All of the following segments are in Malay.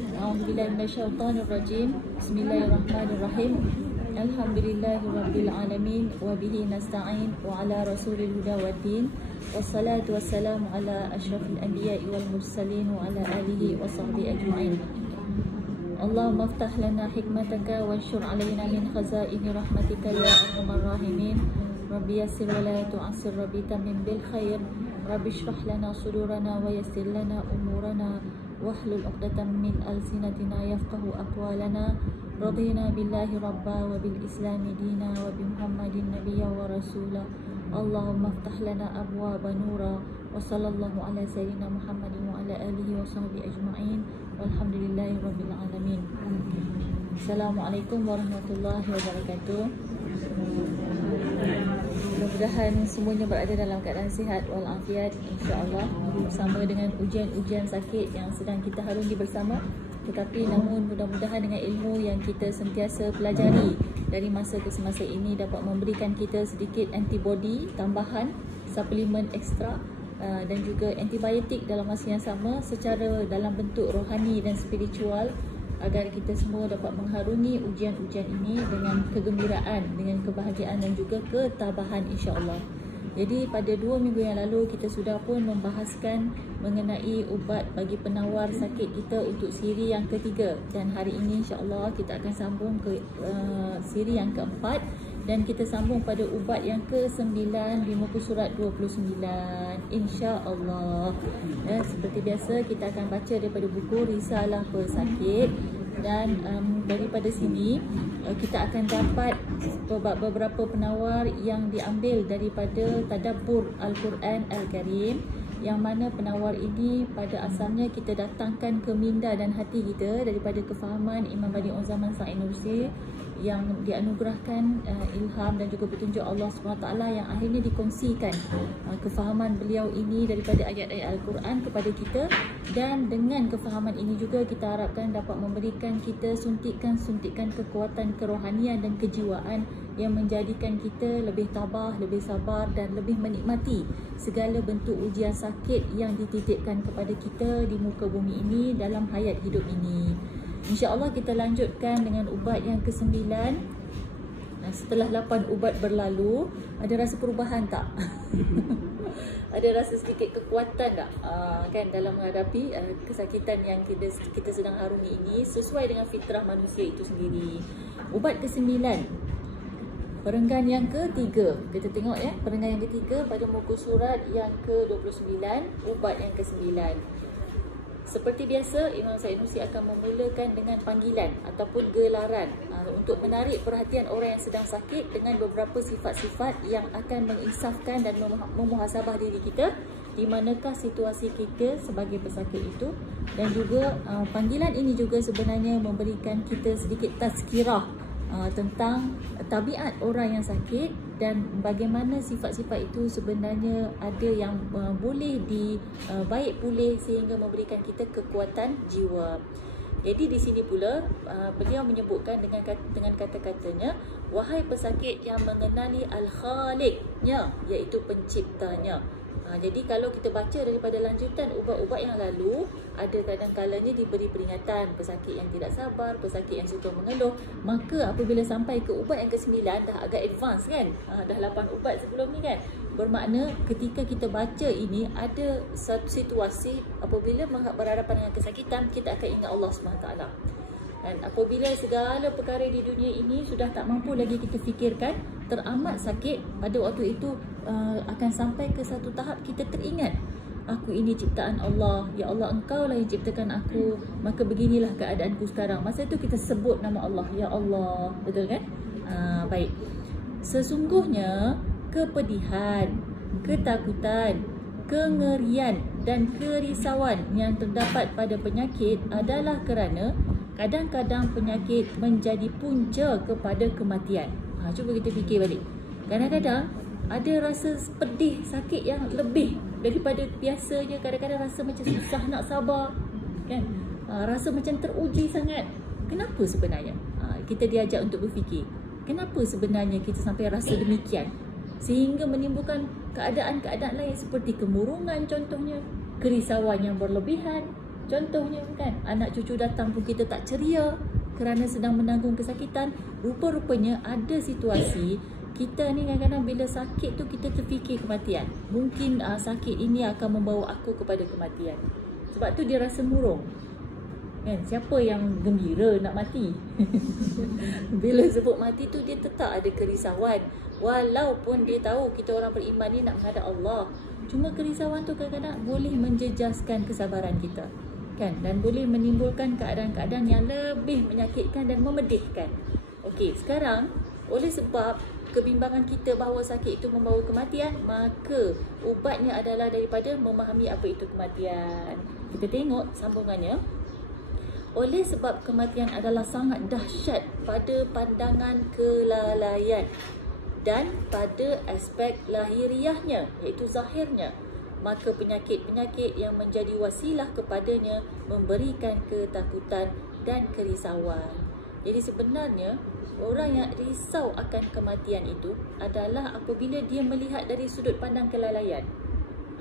A'udzubillahi minasyaitonirrajim. Bismillahirrahmanirrahim. Alhamdulillahirabbil alamin wa bihi nasta'in wa ala rasulil huda waddin. Wassalatu wassalamu ala asyrafil anbiya'i wal mursalin wa ala alihi wa sahbihi ajma'in. Allahumma aftah lana hikmataka wanshur alaina min khazaini rahmatika ya arhamar rahimin. Rabbi yassir wa la tu'assir, Rabbi tamim bil khair. Rabbi shrah lana sudurana wa yassir lana umurana wahlul 'uqdatam min alsinatina yafqahu aqwalana. Radina billahi rabba wa bil islami dina wa bi Muhammadin nabiyya wa rasula. Allahumma aftah lana abwaaba nura wa sallallahu ala sayyidina Muhammadin wa ala alihi wa sahbihi ajma'in. Walhamdulillahi rabbil alamin. Assalamualaikum warahmatullahi wabarakatuh. Mudah-mudahan semuanya berada dalam keadaan sihat walafiat, insya-Allah, bersama dengan ujian-ujian sakit yang sedang kita harungi bersama. Tetapi namun mudah-mudahan dengan ilmu yang kita sentiasa pelajari dari masa ke semasa ini dapat memberikan kita sedikit antibody tambahan, suplemen ekstra dan juga antibiotik dalam masa yang sama secara dalam bentuk rohani dan spiritual, agar kita semua dapat mengharungi ujian-ujian ini dengan kegembiraan, dengan kebahagiaan dan juga ketabahan, insya-Allah. Jadi pada 2 minggu yang lalu kita sudah pun membahaskan mengenai ubat bagi penawar sakit kita untuk siri yang ketiga, dan hari ini insya-Allah kita akan sambung ke siri yang keempat, dan kita sambung pada ubat yang ke-9 di muka surat 29, insya-Allah. Seperti biasa kita akan baca daripada buku Risalah Pesakit, dan daripada sini kita akan dapat beberapa penawar yang diambil daripada tadabbur Al-Quran Al-Karim, yang mana penawar ini pada asalnya kita datangkan ke minda dan hati kita daripada kefahaman Imam Badi'un Zaman Sa'id Nursi, yang dianugerahkan ilham dan juga petunjuk Allah SWT yang akhirnya dikongsikan kefahaman beliau ini daripada ayat-ayat Al-Quran kepada kita. Dan dengan kefahaman ini juga kita harapkan dapat memberikan kita suntikan kekuatan kerohanian dan kejiwaan yang menjadikan kita lebih tabah, lebih sabar dan lebih menikmati segala bentuk ujian sakit yang dititipkan kepada kita di muka bumi ini dalam hayat hidup ini. InsyaAllah kita lanjutkan dengan ubat yang ke-9. Setelah 8 ubat berlalu, ada rasa perubahan tak? Ada rasa sedikit kekuatan tak? Kan dalam menghadapi kesakitan yang kita sedang harungi ini, sesuai dengan fitrah manusia itu sendiri. Ubat ke-9, perenggan yang ke-3. Kita tengok ya, perenggan yang ke-3 pada muka surat yang ke-29, ubat yang ke-9. Seperti biasa, Imam Sa'id Nursi akan memulakan dengan panggilan ataupun gelaran untuk menarik perhatian orang yang sedang sakit dengan beberapa sifat-sifat yang akan menginsafkan dan memuhasabah diri kita di manakah situasi kita sebagai pesakit itu. Dan juga panggilan ini juga sebenarnya memberikan kita sedikit tazkirah tentang tabiat orang yang sakit dan bagaimana sifat-sifat itu sebenarnya ada yang boleh baik pulih sehingga memberikan kita kekuatan jiwa. Jadi di sini pula beliau menyebutkan dengan kata-katanya, wahai pesakit yang mengenali Al-Khaliqnya, iaitu penciptanya. Jadi kalau kita baca daripada lanjutan ubat-ubat yang lalu, ada kadang-kalanya diberi peringatan pesakit yang tidak sabar, pesakit yang suka mengeluh. Maka apabila sampai ke ubat yang ke-9 dah agak advance kan, dah 8 ubat sebelum ni kan, bermakna ketika kita baca ini ada satu situasi apabila berhadapan dengan kesakitan, kita akan ingat Allah SWT. Dan apabila segala perkara di dunia ini sudah tak mampu lagi kita fikirkan, teramat sakit, pada waktu itu akan sampai ke satu tahap kita teringat, aku ini ciptaan Allah, ya Allah engkau lah yang ciptakan aku, maka beginilah keadaanku sekarang. Masa itu kita sebut nama Allah, ya Allah, betul kan? Baik, sesungguhnya kepedihan, ketakutan, kengerian dan kerisauan yang terdapat pada penyakit adalah kerana kadang-kadang penyakit menjadi punca kepada kematian. Cuba kita fikir balik. Kadang-kadang ada rasa pedih, sakit yang lebih daripada biasanya. Kadang-kadang rasa macam susah nak sabar, kan? Rasa macam teruji sangat. Kenapa sebenarnya? Kita diajak untuk berfikir, kenapa sebenarnya kita sampai rasa demikian? Sehingga menimbulkan keadaan-keadaan lain seperti kemurungan contohnya, kerisauan yang berlebihan, Contohnya kan, anak cucu datang pun kita tak ceria kerana sedang menanggung kesakitan. Rupa-rupanya ada situasi kita ni kadang-kadang bila sakit tu kita terfikir kematian. Mungkin sakit ini akan membawa aku kepada kematian. Sebab tu dia rasa murung. Kan, siapa yang gembira nak mati? Bila sebut mati tu dia tetap ada kerisauan. Walaupun dia tahu kita orang beriman ni nak menghadap Allah. Cuma kerisauan tu kadang-kadang boleh menjejaskan kesabaran kita. Kan? Dan boleh menimbulkan keadaan-keadaan yang lebih menyakitkan dan memedihkan. Okey, sekarang oleh sebab kebimbangan kita bahawa sakit itu membawa kematian, maka ubatnya adalah daripada memahami apa itu kematian. Kita tengok sambungannya. Oleh sebab kematian adalah sangat dahsyat pada pandangan kelalaian dan pada aspek lahiriahnya, iaitu zahirnya, maka penyakit-penyakit yang menjadi wasilah kepadanya memberikan ketakutan dan kerisauan. Jadi sebenarnya orang yang risau akan kematian itu adalah apabila dia melihat dari sudut pandang kelalaian.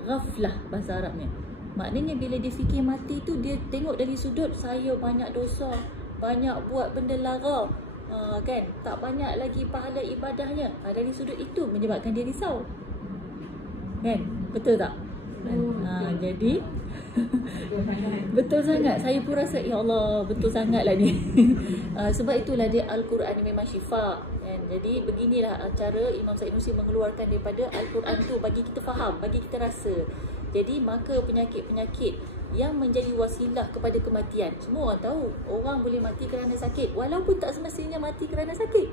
Ghaflah bahasa Arabnya. Maknanya bila dia fikir mati tu, dia tengok dari sudut saya banyak dosa, banyak buat benda lara, kan, tak banyak lagi pahala ibadahnya. Dari sudut itu menyebabkan dia risau. Kan? Betul tak? Jadi betul sangat. Saya pun rasa ya Allah, betul sangatlah ni. Sebab itulah dia Al-Quran ni memang syifa. Kan? Jadi beginilah cara Imam Sainusi mengeluarkan daripada Al-Quran tu bagi kita faham, bagi kita rasa. Jadi maka penyakit-penyakit yang menjadi wasilah kepada kematian, semua orang tahu orang boleh mati kerana sakit walaupun tak semestinya mati kerana sakit.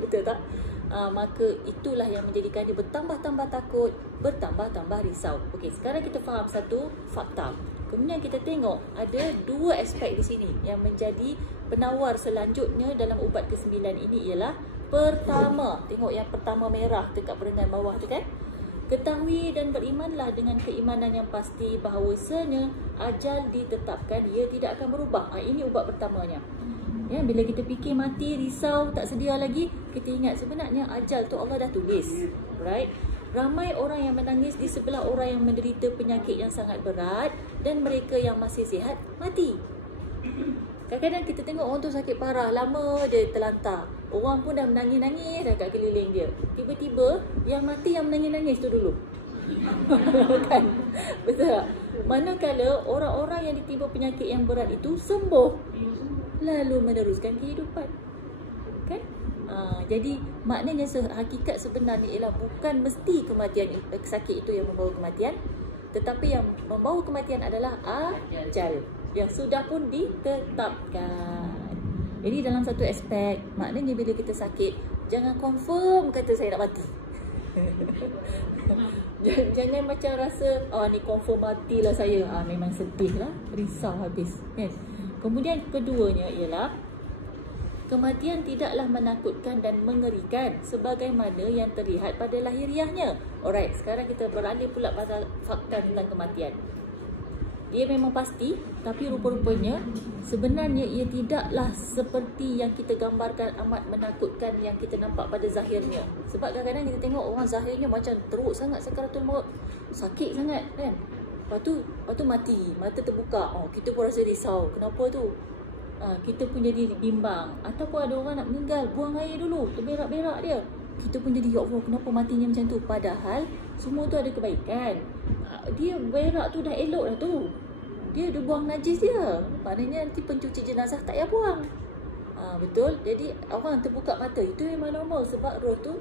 Betul tak? Maka itulah yang menjadikan dia bertambah-tambah takut, bertambah-tambah risau. Okey, sekarang kita faham satu fakta. Kemudian kita tengok ada dua aspek di sini yang menjadi penawar selanjutnya dalam ubat ke-9 ini ialah pertama, tengok yang pertama merah dekat perengan bawah tu kan. Ketahui dan berimanlah dengan keimanan yang pasti bahawasanya ajal ditetapkan, ia tidak akan berubah. Ini ubat pertamanya. Ya, bila kita fikir mati, risau, tak sedia lagi, kita ingat sebenarnya ajal tu Allah dah tulis. Right? Ramai orang yang menangis di sebelah orang yang menderita penyakit yang sangat berat dan mereka yang masih sihat mati. Kadang-kadang kita tengok orang tu sakit parah, lama dia terlantar. Orang pun dah menangis-nangis dah kat keliling dia. Tiba-tiba yang mati yang menangis-nangis tu dulu. Kan? Betul tak? Manakala orang-orang yang ditimpa penyakit yang berat itu sembuh, lalu meneruskan kehidupan. Kan? Jadi maknanya hakikat sebenarnya ialah bukan mesti kematian, sakit itu yang membawa kematian, tetapi yang membawa kematian adalah ajal yang sudah pun ditetapkan. Jadi dalam satu aspek, maknanya bila kita sakit, jangan confirm kata saya nak mati. Jangan macam rasa ni confirm matilah saya. Memang sedih lah, risau habis. Yes. Kemudian keduanya ialah kematian tidaklah menakutkan dan mengerikan sebagaimana yang terlihat pada lahiriahnya. Alright, sekarang kita beralih pula pada fakta tentang kematian. Dia memang pasti, tapi rupa-rupanya sebenarnya ia tidaklah seperti yang kita gambarkan amat menakutkan yang kita nampak pada zahirnya. Sebab kadang-kadang kita tengok orang zahirnya macam teruk sangat sakaratul maut, sakit sangat kan. Lepas tu mati, mata terbuka. Kita pun rasa risau. Kenapa tu? Kita pun jadi bimbang. Ataupun ada orang nak meninggal, buang air dulu, terberak-berak dia. Kita pun jadi, ya Allah, kenapa matinya macam tu? Padahal semua tu ada kebaikan. Dia berak tu dah elok dah tu. Dia buang najis dia. Maknanya nanti pencuci jenazah tak payah buang. Betul. Jadi orang terbuka mata, itu memang normal. Sebab roh tu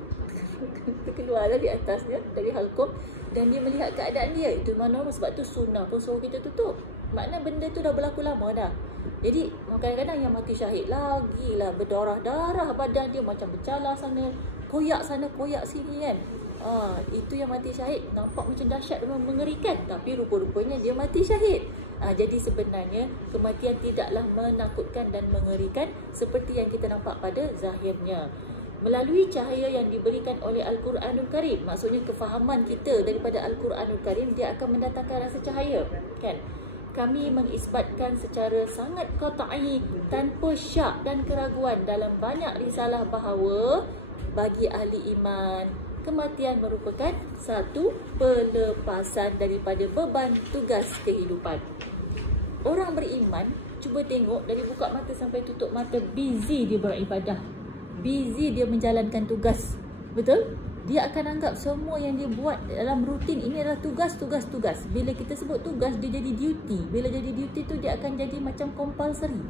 keluar dari atasnya, dari halkum, dan dia melihat keadaan dia. Itu memang normal. Sebab tu sunnah pun suruh kita tutup. Maknanya benda tu dah berlaku lama dah. Jadi kadang-kadang yang mati syahid lagi lah, berdarah-darah badan dia, macam bercalar sana, koyak sana, koyak sini kan. Itu yang mati syahid nampak macam dahsyat dan mengerikan, tapi rupa-rupanya dia mati syahid. Jadi sebenarnya kematian tidaklah menakutkan dan mengerikan seperti yang kita nampak pada zahirnya. Melalui cahaya yang diberikan oleh Al-Quranul Karim, maksudnya kefahaman kita daripada Al-Quranul Karim, dia akan mendatangkan rasa cahaya, kan? Kami mengisbatkan secara sangat qat'i, tanpa syak dan keraguan dalam banyak risalah bahawa bagi ahli iman, kematian merupakan satu pelepasan daripada beban tugas kehidupan. Orang beriman, cuba tengok dari buka mata sampai tutup mata, busy dia beribadah, busy dia menjalankan tugas. Betul? Dia akan anggap semua yang dia buat dalam rutin ini adalah tugas. Bila kita sebut tugas, dia jadi duty. Bila jadi duty tu, dia akan jadi macam compulsory.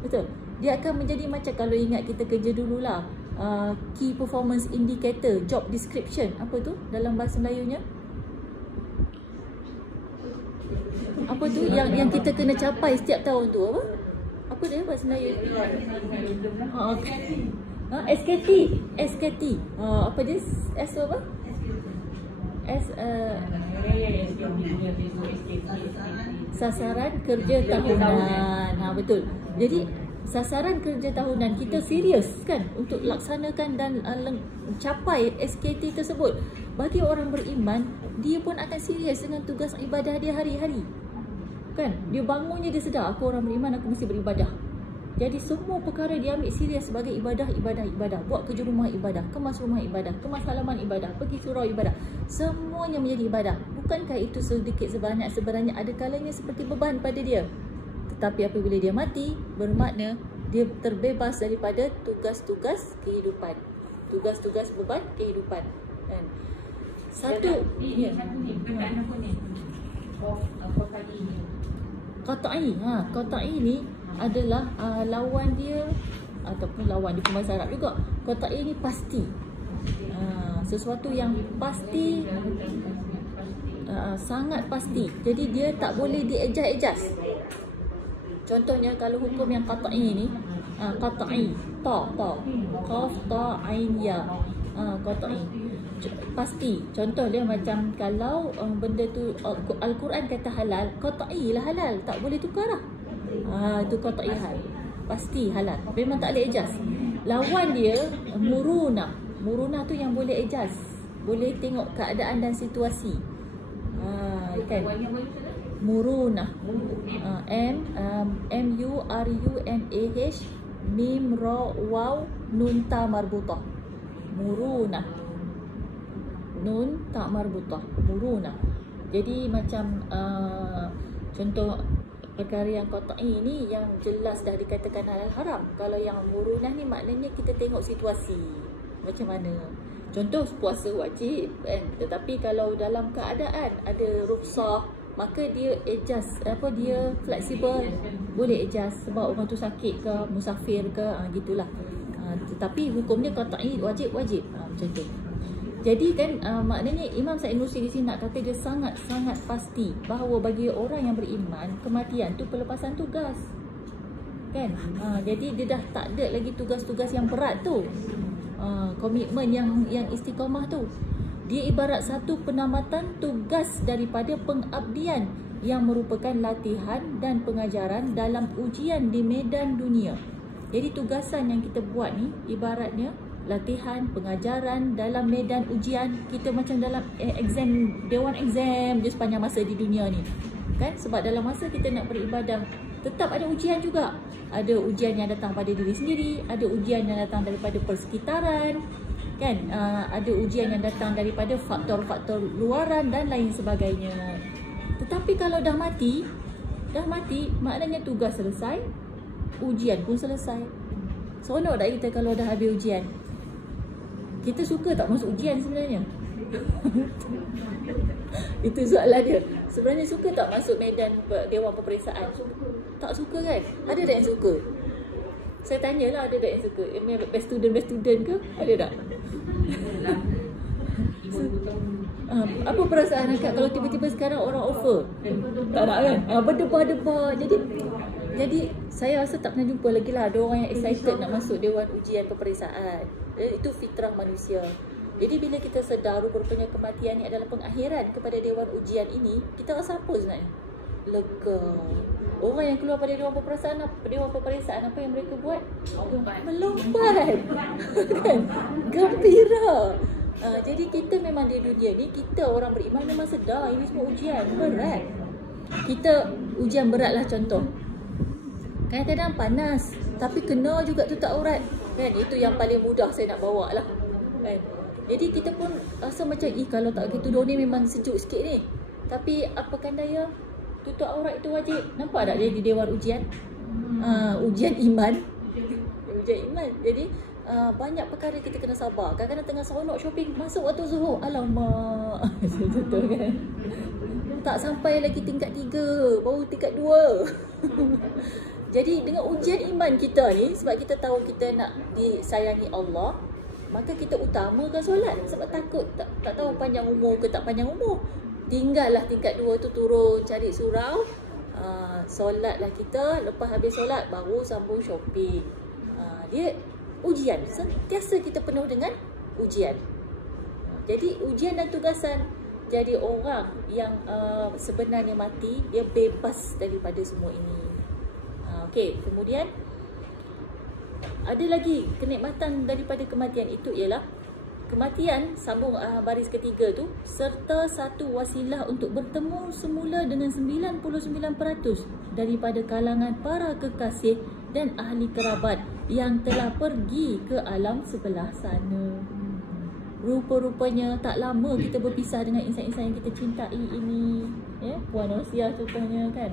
Betul? Dia akan menjadi macam, kalau ingat kita kerja dululah, key performance indicator, job description. Apa tu dalam bahasa Melayunya? Apa tu yang kita kena capai setiap tahun tu, apa? Apa dia bahasa Melayu? SKT. Apa dia? S tu apa? Sasaran kerja tahunan. Betul. Jadi sasaran kerja tahunan kita serius kan untuk laksanakan dan capai SKT tersebut. Bagi orang beriman, dia pun akan serius dengan tugas ibadah dia hari-hari. Kan? Dia bangunnya dia sedar, aku orang beriman, aku mesti beribadah. Jadi semua perkara dia ambil serius sebagai ibadah. Buat kerja rumah ibadah, kemas rumah ibadah, kemas halaman ibadah, pergi surau ibadah. Semuanya menjadi ibadah. Bukankah itu sedikit sebanyak ada kalanya seperti beban pada dia? Tetapi apabila dia mati, bermakna dia terbebas daripada tugas-tugas kehidupan. Tugas-tugas beban kehidupan. Kan? Satu ni, perkataan apa ni? Qat'i ni adalah lawan dia, ataupun lawan dia bahasa Arab juga. Qat'i ni pasti. Sesuatu yang pasti, sangat pasti. Jadi dia tak boleh di-adjust. Contohnya kalau hukum yang qat'i ni, qat'i, qaf ta ain ya, qat'i, pasti. Contoh dia macam kalau benda tu Al-Quran kata halal, qat'i lah halal, tak boleh tukar lah. Itu qat'i hal, pasti halal, memang tak boleh adjust. Lawan dia muruna. Muruna tu yang boleh adjust, boleh tengok keadaan dan situasi. Kan? Murunah. M-U-R-U-N-A-H mim ra waw nun ta marbutah. Murunah. Nun tak marbutah. Murunah. Jadi macam contoh perkara yang qat'i ni yang jelas dah dikatakan halal haram. Kalau yang murunah ni maknanya kita tengok situasi macam mana. Contoh puasa wajib kan, tetapi kalau dalam keadaan ada rukhsah, maka dia adjust, dia fleksibel, boleh adjust sebab orang tu sakit ke, musafir ke, gitulah. Tetapi hukum dia qat'i, wajib macam tu. Jadi kan maknanya Imam Said Nursi di sini nak kata dia sangat-sangat pasti bahawa bagi orang yang beriman, kematian tu pelepasan tugas. Kan? Jadi dia dah tak ada lagi tugas-tugas yang berat tu. Komitmen yang istiqamah tu. Dia ibarat satu penamatan tugas daripada pengabdian yang merupakan latihan dan pengajaran dalam ujian di medan dunia. Jadi tugasan yang kita buat ni ibaratnya latihan, pengajaran dalam medan ujian. Kita macam dalam exam, dewan exam je sepanjang masa di dunia ni. Kan? Sebab dalam masa kita nak beribadah, tetap ada ujian juga. Ada ujian yang datang pada diri sendiri, ada ujian yang datang daripada persekitaran, kan? Ada ujian yang datang daripada faktor-faktor luaran dan lain sebagainya. Tetapi kalau dah mati, maknanya tugas selesai, ujian pun selesai. Seronok tak kita kalau dah habis ujian? Kita suka tak masuk ujian sebenarnya? Itu soalan dia. Sebenarnya suka tak masuk medan Dewan Peperiksaan? Tak suka kan? Ada tak yang suka? Saya tanyalah, ada tak yang suka? Best student ke? Ada tak? Apa perasaan akak kalau tiba-tiba sekarang orang offer? Tak nak kan? Berdebar-debar. Jadi saya rasa tak pernah jumpa lagi lah ada orang yang excited nak masuk Dewan Ujian Peperiksaan. Itu fitrah manusia. Jadi bila kita sedar rupanya kematian ni adalah pengakhiran kepada Dewan Ujian ini, kita rasa apa sebenarnya? Lega. Orang yang keluar pada Dewan Peperiksaan apa yang mereka buat? Melompat. Kan? Gembira. Jadi kita memang di dunia ni, kita orang beriman memang sedar ini semua ujian berat. Kita ujian berat lah contoh. Kadang-kadang panas, tapi kena juga tutup aurat. Kan? Itu yang paling mudah saya nak bawa lah. Kan? Jadi kita pun rasa macam, kalau tak gitu ni memang sejuk sikit ni. Tapi apakan daya, tutup aurat itu wajib. Nampak tak dia di dewan ujian? Ujian iman. Ujian iman. Jadi banyak perkara kita kena sabar. Kadang-kadang tengah seronok shopping, masuk waktu zuhur, alamak. Betul kan? Tak sampai lagi tingkat 3, baru tingkat 2. Jadi dengan ujian iman kita ni, sebab kita tahu kita nak disayangi Allah, maka kita utamakan solat. Sebab takut tak tahu panjang umur ke tak panjang umur. Tinggallah tingkat 2 tu turun cari surau, solatlah kita. Lepas habis solat baru sambung shopping. Dia ujian, sentiasa kita penuh dengan ujian. Jadi ujian dan tugasan. Jadi orang yang sebenarnya mati, dia bebas daripada semua ini. Okey, kemudian ada lagi kenikmatan daripada kematian itu ialah kematian, sambung baris ketiga tu, serta satu wasilah untuk bertemu semula dengan 99% daripada kalangan para kekasih dan ahli kerabat yang telah pergi ke alam sebelah sana. Rupa-rupanya tak lama kita berpisah dengan insan-insan yang kita cintai ini, ya, Puan Rosia contohnya kan.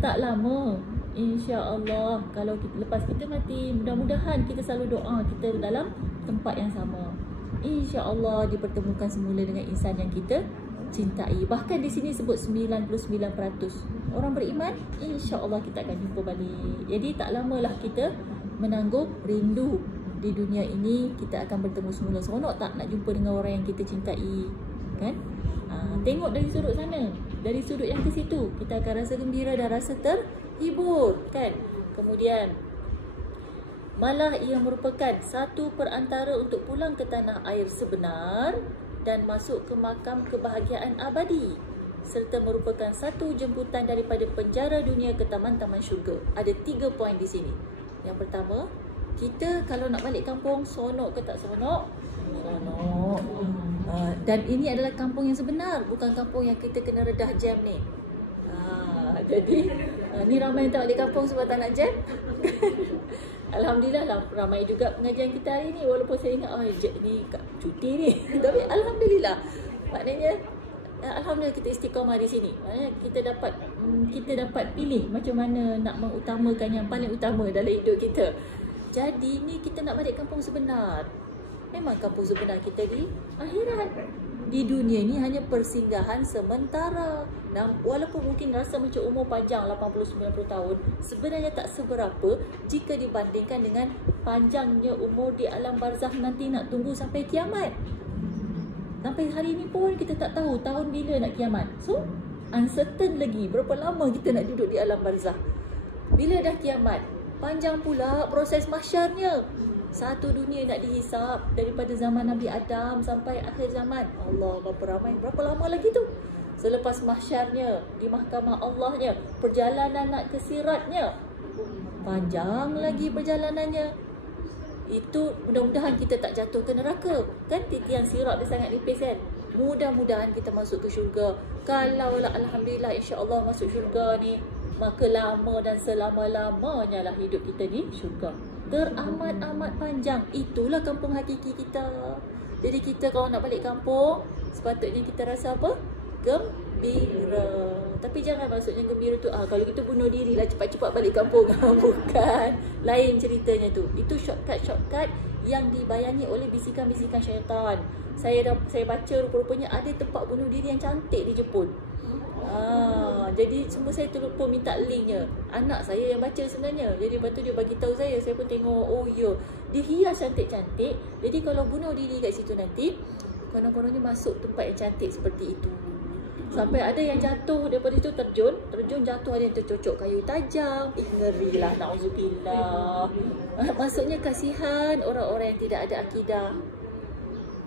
Tak lama, insya-Allah, kalau lepas kita mati, mudah-mudahan kita selalu doa kita dalam tempat yang sama. InsyaAllah dipertemukan semula dengan insan yang kita cintai. Bahkan di sini sebut 99%. Orang beriman, insyaAllah kita akan jumpa balik. Jadi tak lamalah kita menanggung rindu. Di dunia ini kita akan bertemu semula. Seronok tak nak jumpa dengan orang yang kita cintai, kan? Tengok dari sudut sana, dari sudut yang ke situ, kita akan rasa gembira dan rasa terhibur, kan? Kemudian malah ia merupakan satu perantara untuk pulang ke tanah air sebenar dan masuk ke makam kebahagiaan abadi, serta merupakan satu jemputan daripada penjara dunia ke taman-taman syurga. Ada 3 poin di sini. Yang pertama, kita kalau nak balik kampung, seronok ke tak seronok? Seronok. Dan ini adalah kampung yang sebenar, bukan kampung yang kita kena redah jam ni. Jadi ni ramai yang tak balik kampung sebab tak nak jam. Alhamdulillah lah, ramai juga pengajian kita hari ni. Walaupun saya ingat ni cuti ni tapi Alhamdulillah, maknanya Alhamdulillah kita istiqamah di sini. Maknanya kita dapat pilih macam mana nak mengutamakan yang paling utama dalam hidup kita. Jadi ni kita nak balik kampung sebenar. Memang kampung sebenar kita di akhirat. Di dunia ni hanya persinggahan sementara. Walaupun mungkin rasa macam umur panjang 80-90 tahun, sebenarnya tak seberapa jika dibandingkan dengan panjangnya umur di alam barzakh nanti, nak tunggu sampai kiamat. Sampai hari ni pun kita tak tahu tahun bila nak kiamat. So, uncertain lagi berapa lama kita nak duduk di alam barzakh. Bila dah kiamat, panjang pula proses mahsyarnya. Satu dunia nak dihisap daripada zaman Nabi Adam sampai akhir zaman. Allah, berapa ramai, berapa lama lagi tu? Selepas mahsyarnya, di mahkamah Allahnya, perjalanan nak ke siratnya, panjang lagi perjalanannya. Itu mudah-mudahan kita tak jatuh ke neraka. Kan titian sirat dia sangat nipis kan? Mudah-mudahan kita masuk ke syurga. Kalaulah Alhamdulillah insya-Allah masuk syurga ni, maka lama dan selama-lamanya lah hidup kita di syurga. Teramat-amat panjang. Itulah kampung hakiki kita. Jadi kita kalau nak balik kampung, sepatutnya kita rasa apa? Gembira. Tapi jangan maksudnya gembira tu kalau kita bunuh diri lah cepat-cepat balik kampung. Bukan. Lain ceritanya tu. Itu shortcut yang dibayangi oleh bisikan-bisikan syaitan. Saya baca rupa-rupanya ada tempat bunuh diri yang cantik di Jepun. Jadi semua saya terlupa minta linknya. Anak saya yang baca sebenarnya. Jadi lepas tu dia bagi tahu saya pun tengok, oh ya, dia hias cantik-cantik. Jadi kalau bunuh diri kat situ nanti, konon-kononnya masuk tempat yang cantik seperti itu. Sampai ada yang jatuh daripada itu, terjun jatuh, ada yang tercocok kayu tajam. Ngerilah, na'udzubillah. Maksudnya kasihan orang-orang yang tidak ada akidah,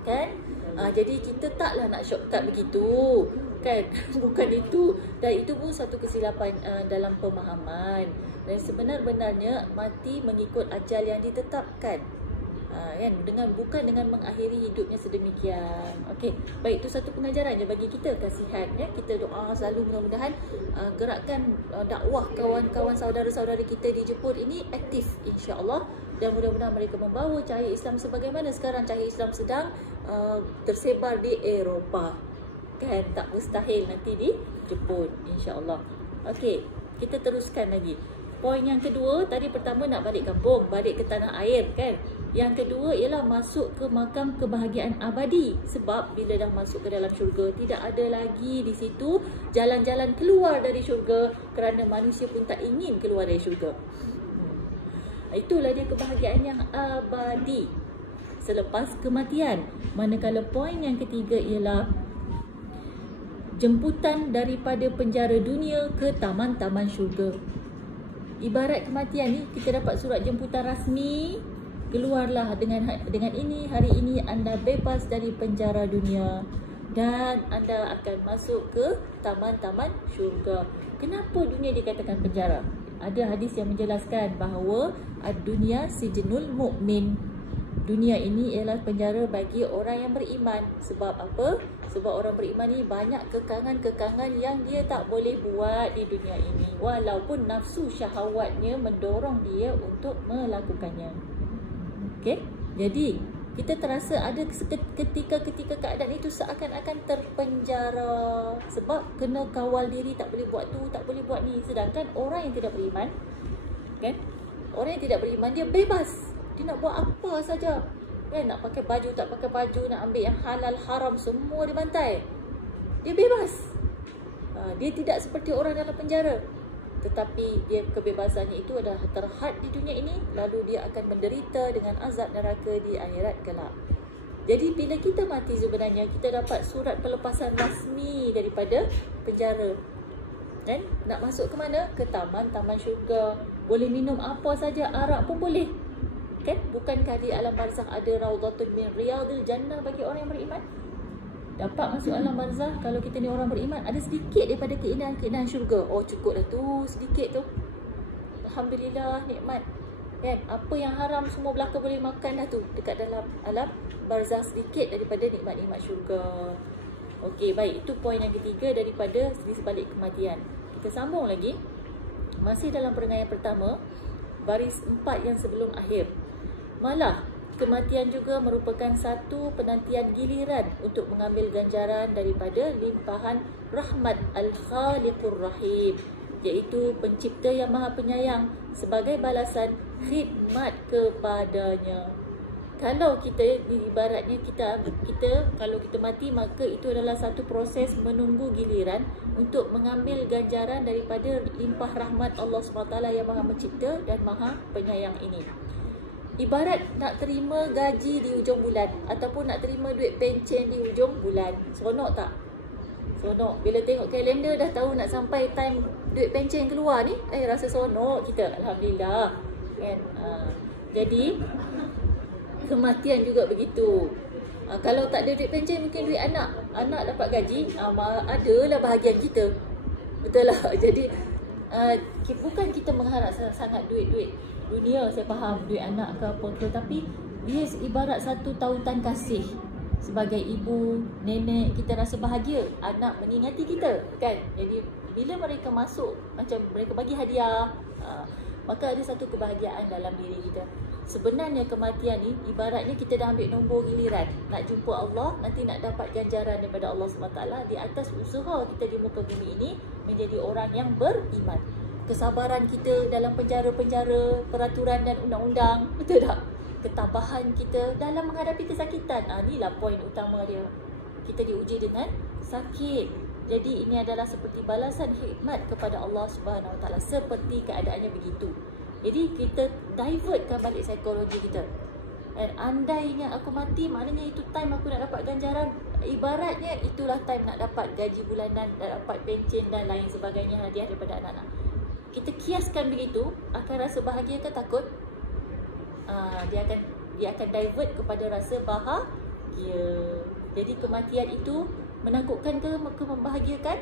kan? Jadi kita taklah nak shortcut begitu, kan? Bukan itu. Dan itu pun satu kesilapan dalam pemahaman. Dan sebenar-benarnya mati mengikut ajal yang ditetapkan, kan? Bukan dengan mengakhiri hidupnya sedemikian. Okey, baik, itu satu pengajaran je bagi kita, kasihan, ya. Kita doa selalu mudah-mudahan gerakkan dakwah kawan-kawan saudara-saudara kita di Jepun ini aktif insya-Allah, dan mudah-mudahan mereka membawa cahaya Islam sebagaimana sekarang cahaya Islam sedang tersebar di Eropah, kan? Tak mustahil nanti di Jepun insya-Allah. Okey, kita teruskan lagi. Poin yang kedua, tadi pertama nak balik kampung, balik ke tanah air kan. Yang kedua ialah masuk ke makam kebahagiaan abadi. Sebab bila dah masuk ke dalam syurga, tidak ada lagi di situ jalan-jalan keluar dari syurga, kerana manusia pun tak ingin keluar dari syurga. Itulah dia kebahagiaan yang abadi selepas kematian. Manakala poin yang ketiga ialah jemputan daripada penjara dunia ke taman-taman syurga. Ibarat kematian ni, kita dapat surat jemputan rasmi, keluarlah dengan ini, hari ini anda bebas dari penjara dunia dan anda akan masuk ke taman-taman syurga. Kenapa dunia dikatakan penjara? Ada hadis yang menjelaskan bahawa ad-dunya sijnul mu'min. Dunia ini ialah penjara bagi orang yang beriman. Sebab apa? Sebab orang beriman ni banyak kekangan-kekangan yang dia tak boleh buat di dunia ini, walaupun nafsu syahwatnya mendorong dia untuk melakukannya. Okey? Jadi, kita terasa ada ketika keadaan itu seakan-akan terpenjara. Sebab kena kawal diri, tak boleh buat tu, tak boleh buat ni. Sedangkan orang yang tidak beriman, kan? Orang yang tidak beriman, dia bebas. Dia nak buat apa saja. Kan? Nak pakai baju, tak pakai baju, nak ambil yang halal, haram, semua dia bantai. Dia bebas. Dia tidak seperti orang dalam penjara. Tetapi dia kebebasannya itu adalah terhad di dunia ini, lalu dia akan menderita dengan azab neraka di akhirat kelak. Jadi bila kita mati sebenarnya, kita dapat surat pelepasan rasmi daripada penjara. Kan? Nak masuk ke mana? Ke taman-taman syurga. Boleh minum apa saja, arak pun boleh. Kan? Bukankah di alam barzakh ada raudhatun min riyadil jannah bagi orang yang beriman? Dapat masuk alam barzakh, kalau kita ni orang beriman, ada sedikit daripada keindahan-keindahan syurga. Oh, cukup dah tu, sedikit tu. Alhamdulillah, nikmat. Kan? Apa yang haram semua belaka boleh makan dah tu, dekat dalam alam barzakh, sedikit daripada nikmat-nikmat syurga. Okey, baik. Itu poin yang ketiga daripada di sebalik kematian. Kita sambung lagi. Masih dalam perenggan yang pertama, baris 4 yang sebelum akhir. Malah, kematian juga merupakan satu penantian giliran untuk mengambil ganjaran daripada limpahan rahmat Al-Khaliqur Rahim, iaitu pencipta yang maha penyayang, sebagai balasan khidmat kepadanya. Kalau kita, ibaratnya kita kalau kita mati, maka itu adalah satu proses menunggu giliran untuk mengambil ganjaran daripada limpah rahmat Allah SWT yang maha mencipta dan maha penyayang ini. Ibarat nak terima gaji di hujung bulan ataupun nak terima duit pencen di hujung bulan. Seronok tak? Seronok. Bila tengok kalender dah tahu nak sampai time duit pencen keluar ni, rasa seronok kita. Alhamdulillah. Kan? Jadi kematian juga begitu. Kalau tak ada duit pencen, mungkin duit anak. Anak dapat gaji, adalah bahagian kita. Betul lah. Jadi bukan kita mengharap sangat duit-duit dunia, saya faham, duit anak ke apa ke, tapi dia ibarat satu tautan kasih. Sebagai ibu, nenek, kita rasa bahagia anak mengingati kita, kan? Jadi bila mereka masuk, macam mereka bagi hadiah, maka ada satu kebahagiaan dalam diri kita. Sebenarnya kematian ni ibaratnya kita dah ambil nombor giliran nak jumpa Allah, nanti nak dapat ganjaran daripada Allah SWT di atas usaha kita di muka bumi ini menjadi orang yang beriman. Kesabaran kita dalam penjara-penjara, peraturan dan undang-undang, betul tak? Ketabahan kita dalam menghadapi kesakitan. Inilah poin utama dia. Kita diuji dengan sakit. Jadi ini adalah seperti balasan hikmat kepada Allah Subhanahu Wa Taala, seperti keadaannya begitu. Jadi kita divertkan balik psikologi kita. Dan andainya aku mati, maknanya itu time aku nak dapat ganjaran. Ibaratnya itulah time nak dapat gaji bulanan, nak dapat pencen dan lain sebagainya, hadiah daripada anak-anak. Kita kiaskan begitu, akan rasa bahagia ke takut? Dia akan divert kepada rasa bahagia. Jadi kematian itu menakutkan ke membahagiakan?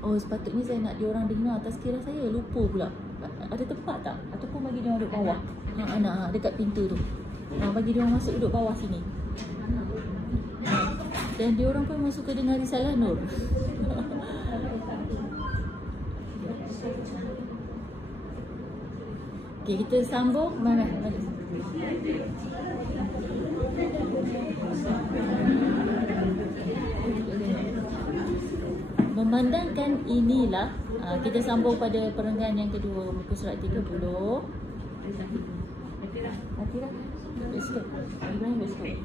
Oh, sepatutnya saya nak diorang dengar tazkirah saya, lupa pula. Ada tempat tak? Ataupun bagi diorang duduk bawah? Anak dekat pintu tu. Bagi diorang masuk duduk bawah sini. Dan diorang pun masuk ke dengar Risalah Nur. Okay, kita sambung. Mana? Memandangkan inilah, kita sambung pada perenggan yang kedua, muka surat 30. Mati dah. Escape. Ibrahim escape.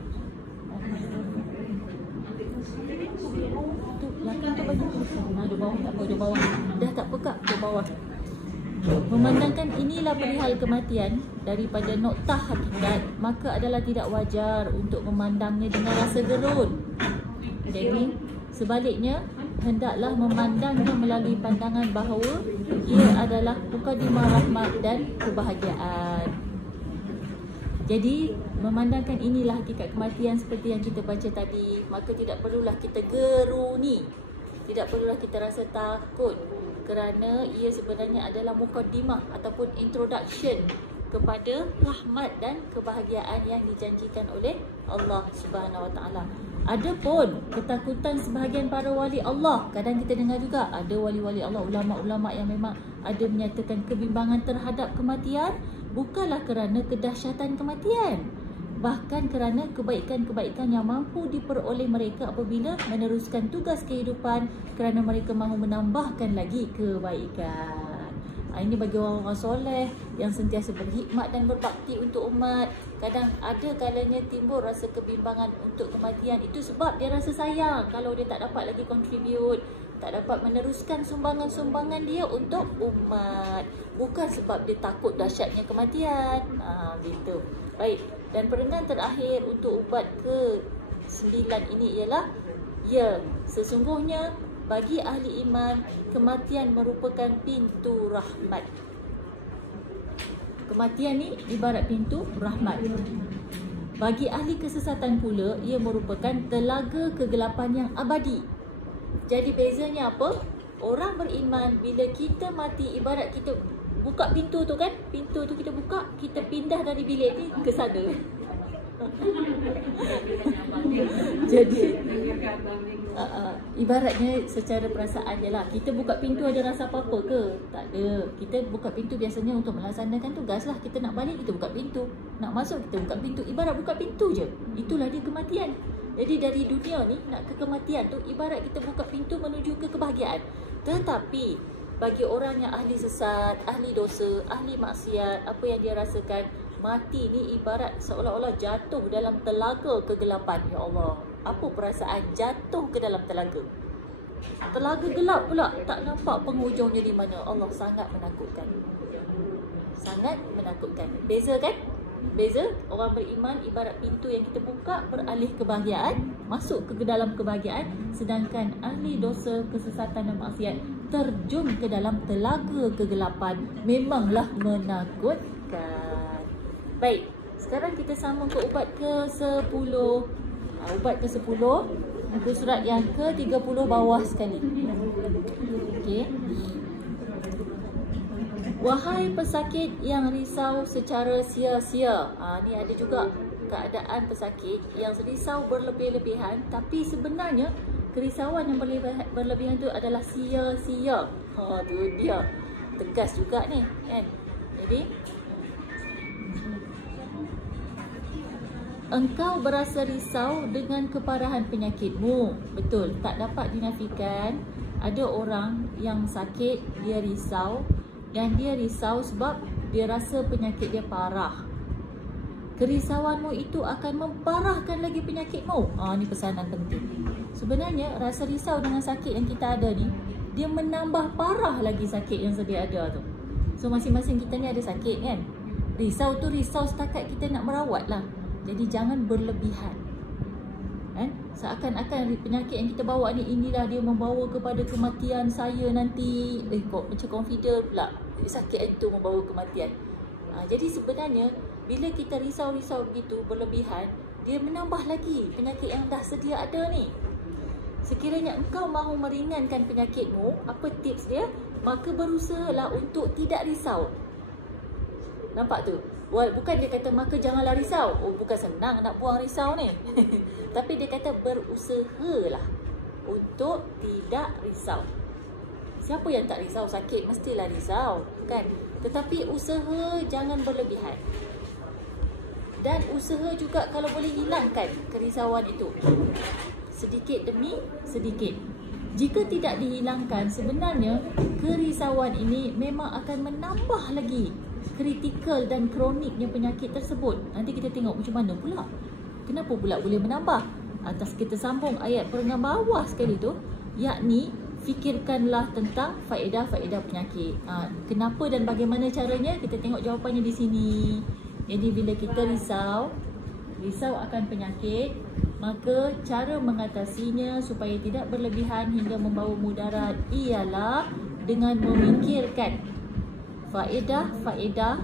Tu belakang tu baju tu. Ada bawah, tak apa, ada bawah. Dah tak pekak, ada bawah. Memandangkan inilah perihal kematian daripada noktah hakikat, maka adalah tidak wajar untuk memandangnya dengan rasa gerun. Jadi sebaliknya, hendaklah memandangnya melalui pandangan bahawa ia adalah mukadimah rahmat dan kebahagiaan. Jadi memandangkan inilah hakikat kematian seperti yang kita baca tadi, maka tidak perlulah kita geruni, tidak perlulah kita rasa takut, kerana ia sebenarnya adalah mukadimah ataupun introduction kepada rahmat dan kebahagiaan yang dijanjikan oleh Allah Subhanahu Wa Taala. Adapun ketakutan sebahagian para wali Allah, kadang kita dengar juga ada wali-wali Allah, ulama-ulama yang memang ada menyatakan kebimbangan terhadap kematian, bukanlah kerana kedahsyatan kematian, bahkan kerana kebaikan-kebaikan yang mampu diperoleh mereka apabila meneruskan tugas kehidupan, kerana mereka mahu menambahkan lagi kebaikan. Ini bagi orang-orang soleh yang sentiasa berkhidmat dan berbakti untuk umat. Kadang ada kalanya timbul rasa kebimbangan untuk kematian. Itu sebab dia rasa sayang kalau dia tak dapat lagi contribute, tak dapat meneruskan sumbangan-sumbangan dia untuk umat. Bukan sebab dia takut dahsyatnya kematian. Gitu. Baik. Dan perenggan terakhir untuk ubat ke-9 ini ialah, ya, sesungguhnya bagi ahli iman, kematian merupakan pintu rahmat. Kematian ni ibarat pintu rahmat. Bagi ahli kesesatan pula, ia merupakan telaga kegelapan yang abadi. Jadi bezanya apa? Orang beriman, bila kita mati, ibarat kita buka pintu tu kan, pintu tu kita buka, kita pindah dari bilik ni ke sana. Jadi ibaratnya secara perasaan je lah. Kita buka pintu ada rasa apa-apa ke? Tak ada. Kita buka pintu biasanya untuk melaksanakan tugas lah. Kita nak balik, kita buka pintu. Nak masuk, kita buka pintu. Ibarat buka pintu je. Itulah dia kematian. Jadi dari dunia ni nak ke kematian tu, ibarat kita buka pintu menuju ke kebahagiaan. Tetapi bagi orang yang ahli sesat, ahli dosa, ahli maksiat, apa yang dia rasakan, mati ni ibarat seolah-olah jatuh dalam telaga kegelapan. Ya Allah, apa perasaan jatuh ke dalam telaga? Telaga gelap pula, tak nampak penghujungnya di mana. Allah, sangat menakutkan. Sangat menakutkan. Beza kan? Beza, orang beriman ibarat pintu yang kita buka beralih kebahagiaan, masuk ke dalam kebahagiaan, sedangkan ahli dosa, kesesatan dan maksiat terjun ke dalam telaga kegelapan. Memanglah menakutkan. Baik, sekarang kita sambung ke ubat ke-10. Ubat ke-10, muka surat yang ke-30 bawah sekali. Okey. Wahai pesakit yang risau secara sia-sia. Ni ada juga keadaan pesakit yang risau berlebih-lebihan, tapi sebenarnya kerisauan yang berlebihan tu adalah sia-sia. Tu dia. Tegas juga ni, kan? Jadi engkau berasa risau dengan keparahan penyakitmu. Betul, tak dapat dinafikan. Ada orang yang sakit, dia risau. Dan dia risau sebab dia rasa penyakit dia parah. Kerisauanmu itu akan memparahkan lagi penyakitmu. Ni pesanan penting. Sebenarnya rasa risau dengan sakit yang kita ada ni, dia menambah parah lagi sakit yang sedia ada tu. So masing-masing kita ni ada sakit kan. Risau tu risau setakat kita nak merawat lah. Jadi jangan berlebihan, kan? Seakan-akan penyakit yang kita bawa ni, inilah dia membawa kepada kematian saya nanti. Kok macam confident pula, sakit itu membawa kematian. Jadi sebenarnya bila kita risau-risau begitu berlebihan, dia menambah lagi penyakit yang dah sedia ada ni. Sekiranya engkau mahu meringankan penyakitmu, apa tips dia? Maka berusahalah untuk tidak risau. Nampak tu? Bukan dia kata maka janganlah risau. Bukan senang nak buang risau ni. Tapi dia kata berusahalah untuk tidak risau. Siapa yang tak risau? Sakit mestilah risau, kan? Tetapi usaha jangan berlebihan. Dan usaha juga kalau boleh hilangkan kerisauan itu. Sedikit demi sedikit. Jika tidak dihilangkan, sebenarnya kerisauan ini memang akan menambah lagi kritikal dan kroniknya penyakit tersebut. Nanti kita tengok macam mana pula. Kenapa pula boleh menambah? Atas kita sambung ayat perengang bawah sekali tu, yakni fikirkanlah tentang faedah-faedah penyakit. Kenapa dan bagaimana caranya? Kita tengok jawapannya di sini. Jadi bila kita risau akan penyakit, maka cara mengatasinya supaya tidak berlebihan hingga membawa mudarat ialah dengan memikirkan faedah-faedah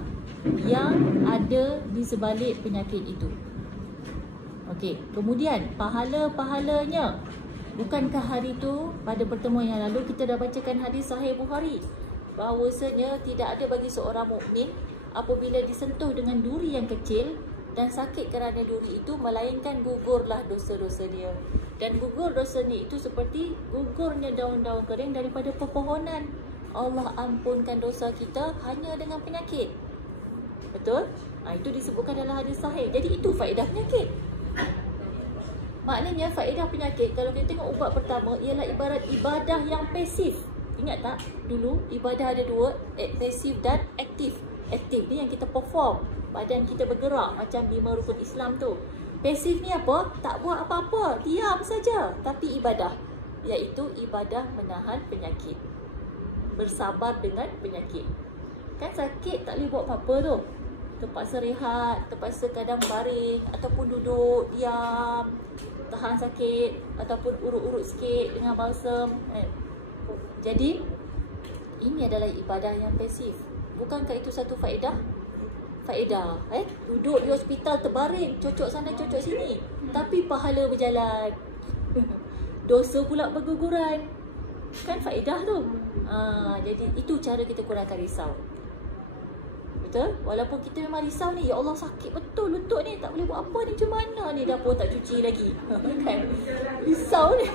yang ada di sebalik penyakit itu. Okey, kemudian pahala-pahalanya. Bukankah hari tu pada pertemuan yang lalu kita dah bacakan hadis Sahih Bukhari bahawasanya tidak ada bagi seorang mukmin apabila disentuh dengan duri yang kecil dan sakit kerana duri itu, melainkan gugurlah dosa-dosa dia. Dan gugur dosanya itu seperti gugurnya daun-daun kering daripada pepohonan. Allah ampunkan dosa kita hanya dengan penyakit. Betul? Itu disebutkan dalam hadis sahih. Jadi itu faedah penyakit. Maknanya faedah penyakit, kalau kita tengok ubat pertama, ialah ibarat ibadah yang pasif. Ingat tak? Dulu ibadah ada dua, pasif dan aktif. Aktif ni yang kita perform, badan kita bergerak macam 5 rukun Islam tu. Pasif ni apa? Tak buat apa-apa, diam saja, tapi ibadah, iaitu ibadah menahan penyakit, bersabar dengan penyakit. Kan sakit tak boleh buat apa-apa tu, terpaksa rehat, terpaksa kadang baring ataupun duduk diam, tahan sakit ataupun urut-urut sikit dengan balsam. Jadi ini adalah ibadah yang pasif. Bukankah itu satu faedah? Faedah, duduk di hospital terbaring, cocok sana cocok sini, tapi pahala berjalan. Dosa pula berguguran. Kan faedah tu. Jadi itu cara kita kurangkan risau. Betul? Walaupun kita memang risau ni, ya Allah sakit betul lutut ni, tak boleh buat apa ni, macam mana ni, dapur tak cuci lagi. Kan? Risau ni.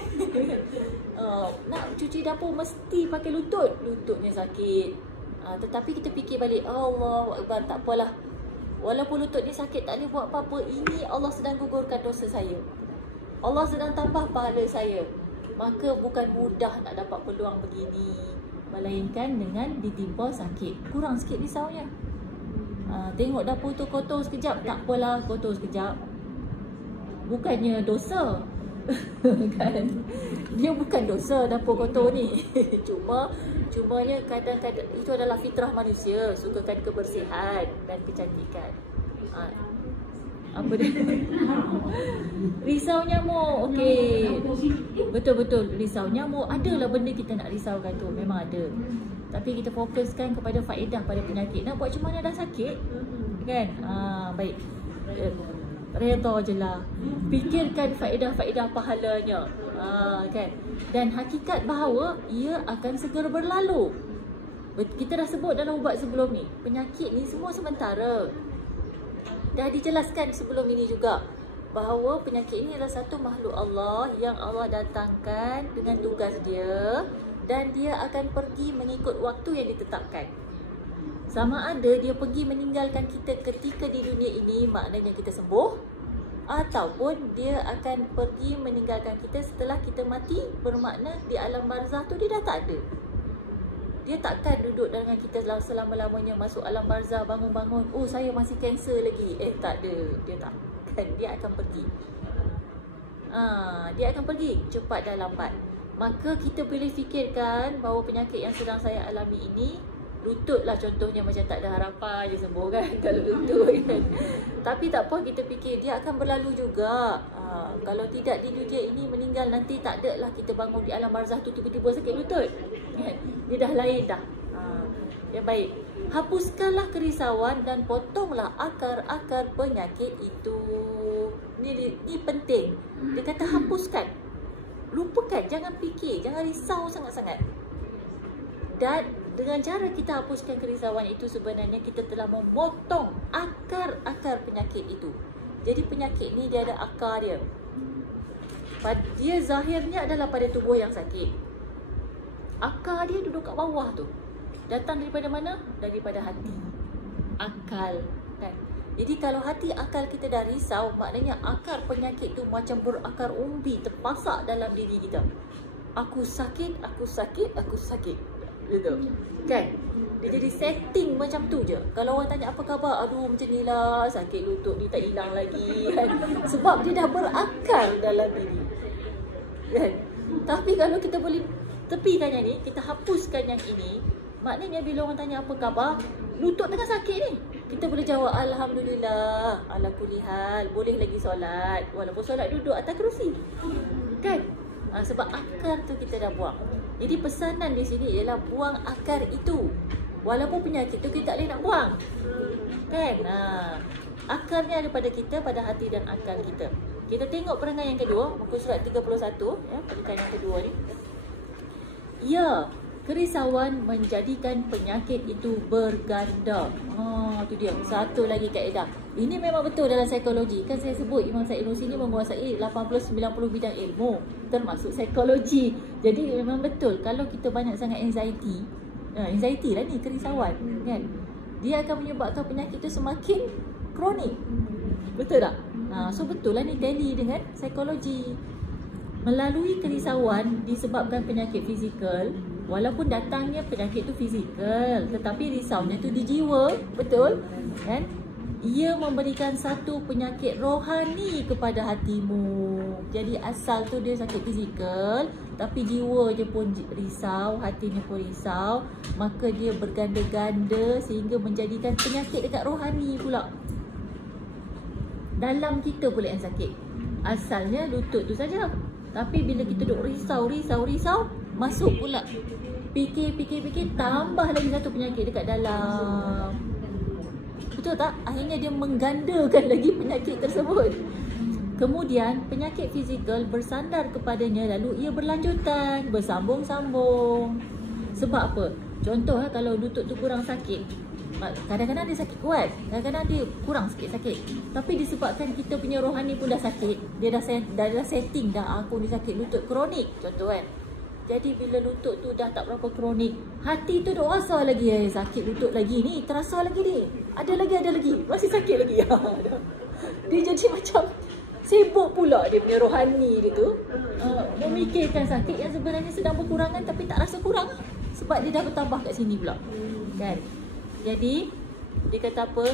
Nak cuci dapur mesti pakai lutut, lututnya sakit. Tetapi kita fikir balik, Allahu Akbar, tak apalah. Walaupun lutut ni sakit, tak boleh buat apa-apa. Ini Allah sedang gugurkan dosa saya. Allah sedang tambah pahala saya. Maka bukan mudah nak dapat peluang begini, melainkan dengan ditimpa sakit. Kurang sikit risaunya. Tengok dapur tu kotor sekejap, tak apalah, kotor sekejap. Bukannya dosa. Kan? Dia bukan dosa dapur kotor ni. Cumanya kadang-kadang itu adalah fitrah manusia, sukakan kebersihan dan kecantikan. Apa dia? Risau nyamuk. Okey. Betul-betul risau nyamuk. Adalah benda kita nak risaukan tu, memang ada. Tapi kita fokuskan kepada faedah pada penyakit. Nak buat macam mana dah sakit? Kan? Baik. Redha je lah. Fikirkan faedah-faedah pahalanya. Kan? Dan hakikat bahawa ia akan segera berlalu. Kita dah sebut dalam ubat sebelum ni, penyakit ni semua sementara. Dah dijelaskan sebelum ini juga bahawa penyakit ini adalah satu makhluk Allah yang Allah datangkan dengan tugas dia, dan dia akan pergi mengikut waktu yang ditetapkan. Sama ada dia pergi meninggalkan kita ketika di dunia ini, maknanya kita sembuh, ataupun dia akan pergi meninggalkan kita setelah kita mati, bermakna di alam barzah tu dia dah tak ada. Dia takkan duduk dengan kita selama-lamanya, masuk alam barzah, bangun-bangun, oh saya masih kanser lagi. Tak ada, dia tak. Kan dia akan pergi. Dia akan pergi cepat dan lambat. Maka kita boleh fikirkan bahawa penyakit yang sedang saya alami ini, lutut lah contohnya, macam tak ada harapan je sembuh kan, kalau lutut kan. Tapi tak apa, kita fikir dia akan berlalu juga. Kalau tidak di dunia ini meninggal, nanti tak ada lah kita bangun di alam barzah tu tiba-tiba sakit lutut kan? Dia dah lain dah. Ya baik, hapuskanlah kerisauan dan potonglah akar-akar penyakit itu. Ni penting. Dia kata hapuskan, lupakan, jangan fikir, jangan risau sangat-sangat. Dan dengan cara kita hapuskan kerisauan itu, sebenarnya kita telah memotong akar-akar penyakit itu. Jadi penyakit ni dia ada akar dia. Dia zahirnya adalah pada tubuh yang sakit. Akar dia duduk kat bawah tu. Datang daripada mana? Daripada hati. Akal kan. Jadi kalau hati akal kita dah risau, maknanya akar penyakit tu macam berakar umbi, terpasak dalam diri kita. aku sakit, aku sakit, aku sakit. Gitu. Kan? Dia jadi setting macam tu je. Kalau orang tanya apa khabar, aduh macam ni lah, sakit lutut ni tak hilang lagi kan. Sebab dia dah berakar dalam diri. Kan? Tapi kalau kita boleh tepikan yang ni, kita hapuskan yang ini, maknanya bila orang tanya apa khabar, lutut tengah sakit ni, kita boleh jawab alhamdulillah, ala kulli hal, boleh lagi solat, walaupun solat duduk atas kerusi. Kan? Sebab akar tu kita dah buang. Jadi pesanan di sini ialah buang akar itu. Walaupun penyakit tu kita tak boleh nak buang. Kan? Akarnya ada pada kita, pada hati dan akal kita. Kita tengok perangai yang kedua, muka surat 31, ya, perangai yang kedua ni. Ya, kerisauan menjadikan penyakit itu berganda. Tu dia. Satu lagi kaedah. Ini memang betul dalam psikologi. Kan saya sebut Imam Said Nursi ni menguasai 80-90 bidang ilmu, termasuk psikologi. Jadi memang betul kalau kita banyak sangat anxiety lah ni, kerisauan kan, dia akan menyebabkan penyakit tu semakin kronik. Betul tak? So betul lah ni tally dengan psikologi. Melalui kerisauan disebabkan penyakit fizikal, walaupun datangnya penyakit tu fizikal, tetapi risaunya tu di jiwa. Betul kan? Ia memberikan satu penyakit rohani kepada hatimu. Jadi asal tu dia sakit fizikal, tapi jiwa je pun risau, hatinya pun risau, maka dia berganda-ganda sehingga menjadikan penyakit dekat rohani pula. Dalam kita pula yang sakit. Asalnya lutut tu saja, tapi bila kita duk risau, masuk pula fikir, tambah lagi satu penyakit dekat dalam. Betul tak? Akhirnya dia menggandakan lagi penyakit tersebut. Kemudian penyakit fizikal bersandar kepadanya, lalu ia berlanjutan, bersambung-sambung. Sebab apa? Contoh kalau lutut tu kurang sakit, kadang-kadang dia sakit kuat, kadang-kadang dia kurang sikit sakit. Tapi disebabkan kita punya rohani pun dah sakit, dia dah setting dah, aku ni sakit lutut kronik contoh kan. Jadi bila lutut tu dah tak berapa kronik, hati tu duk rasa lagi, sakit lutut lagi ni, terasa lagi ni, ada lagi, masih sakit lagi. Dia jadi macam sibuk pula dia punya rohani dia tu, memikirkan sakit yang sebenarnya sedang berkurangan tapi tak rasa kurang, sebab dia dah bertambah kat sini pula kan. Jadi dia kata apa?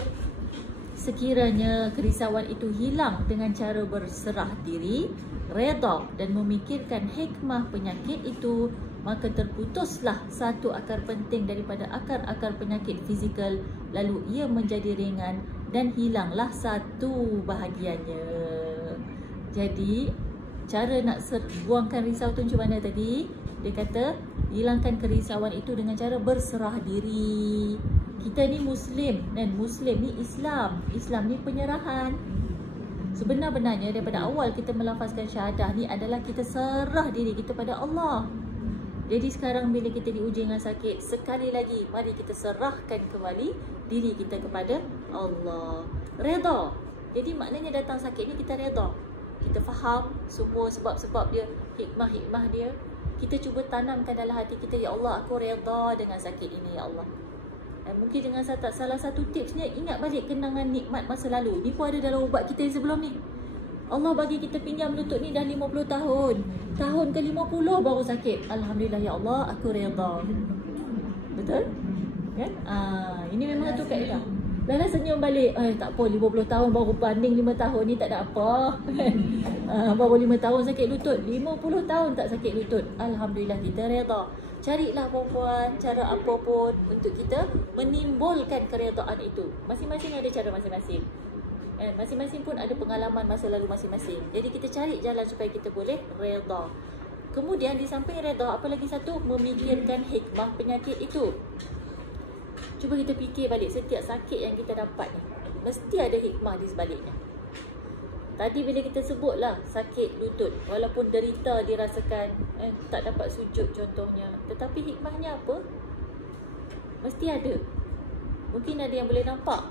Sekiranya kerisauan itu hilang dengan cara berserah diri, redha dan memikirkan hikmah penyakit itu, maka terputuslah satu akar penting daripada akar-akar penyakit fizikal, lalu ia menjadi ringan dan hilanglah satu bahagiannya. Jadi cara nak buangkan risau tu macam mana tadi? Dia kata hilangkan kerisauan itu dengan cara berserah diri. Kita ni Muslim dan Muslim ni Islam. Islam ni penyerahan. Sebenar-benarnya daripada awal kita melafazkan syahadah ni adalah kita serah diri kita pada Allah. Jadi sekarang bila kita diuji dengan sakit, sekali lagi mari kita serahkan kembali diri kita kepada Allah. Redha. Jadi maknanya datang sakit ni kita redha. Kita faham semua sebab-sebab dia, hikmah-hikmah dia. Kita cuba tanamkan dalam hati kita, ya Allah, aku redha dengan sakit ini, ya Allah. Mungkin dengan salah satu tipsnya, ingat balik kenangan nikmat masa lalu. Ni pun ada dalam ubat kita yang sebelum ni. Allah bagi kita pinjam lutut ni dah 50 tahun. Tahun ke 50 baru sakit. Alhamdulillah, ya Allah, aku redha. Betul? Kan? Ini memang tu kaedah. Lala senyum balik. Tak apa, 50 tahun baru banding 5 tahun ni tak ada apa. Baru 5 tahun sakit lutut, 50 tahun tak sakit lutut. Alhamdulillah, kita redha. Carilah perempuan cara apapun untuk kita menimbulkan keredaan itu. Masing-masing ada cara masing-masing. Masing-masing pun ada pengalaman masa lalu masing-masing. Jadi kita cari jalan supaya kita boleh redha. Kemudian di samping redha, apa lagi satu? Memikirkan hikmah penyakit itu. Cuba kita fikir balik setiap sakit yang kita dapat ni, mesti ada hikmah di sebaliknya. Tadi bila kita sebutlah sakit lutut, walaupun derita dirasakan, tak dapat sujud contohnya, tetapi hikmahnya apa? Mesti ada. Mungkin ada yang boleh nampak.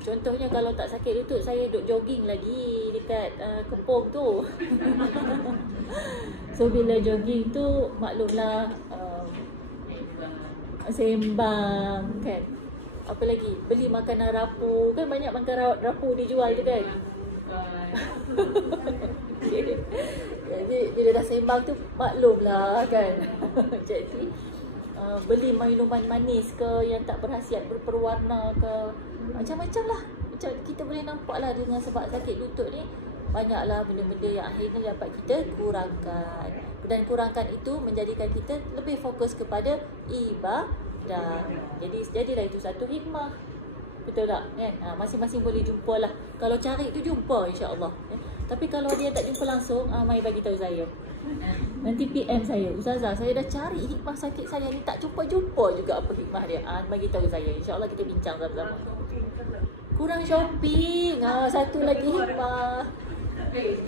Contohnya kalau tak sakit lutut, saya duduk jogging lagi dekat kepung tu. So bila jogging tu, maklumlah sembang kan. Apa lagi? Beli makanan rapu. Kan banyak makanan rapu dijual tu kan. Jadi bila dah sembang tu maklumlah kan. Jadi beli minuman manis ke yang tak berkhasiat berwarna ke, macam-macam lah. Macam kita boleh nampak lah dengan sebab sakit lutut ni, banyaklah benda-benda yang akhirnya dapat kita kurangkan. Dan kurangkan itu menjadikan kita lebih fokus kepada ibadah. Jadi jadilah itu satu hikmah. Betul tak? Kan? Masing-masing boleh jumpa lah. Kalau cari tu jumpa insya-Allah. Tapi kalau dia tak jumpa langsung, mai bagi tahu saya. Nanti PM saya, Ustazah, saya dah cari hikmah sakit saya ni tak jumpa-jumpa juga apa hikmah dia. Bagi tahu saya. InsyaAllah kita bincang sama-sama. Kurang shopping. Satu lagi hikmah.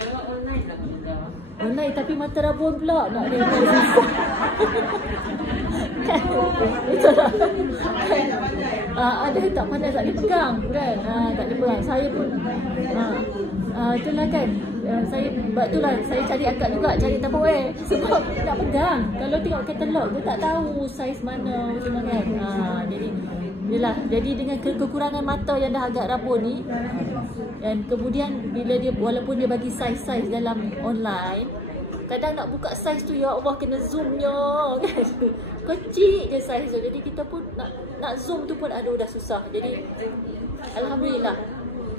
Kalau online tak mudah. Online tapi mata rabun pula nak dia. Kan? Betul tak? Ada tak pandai tak dipegang kan? Tak dipegang. Saya pun itulah kan. Saya itulah saya cari akak juga, cari Tupperware sebab nak pegang. Kalau tengok katalog tu tak tahu saiz mana macam mana kan. Jadi yalah, jadi dengan kekurangan mata yang dah agak rabun ni, dan kemudian bila dia walaupun dia bagi saiz-saiz dalam online, kadang nak buka saiz tu ya Allah kena zoomnya kan. Kecil je saiz tu. Jadi kita pun nak zoom tu pun aduh dah susah. Jadi alhamdulillah.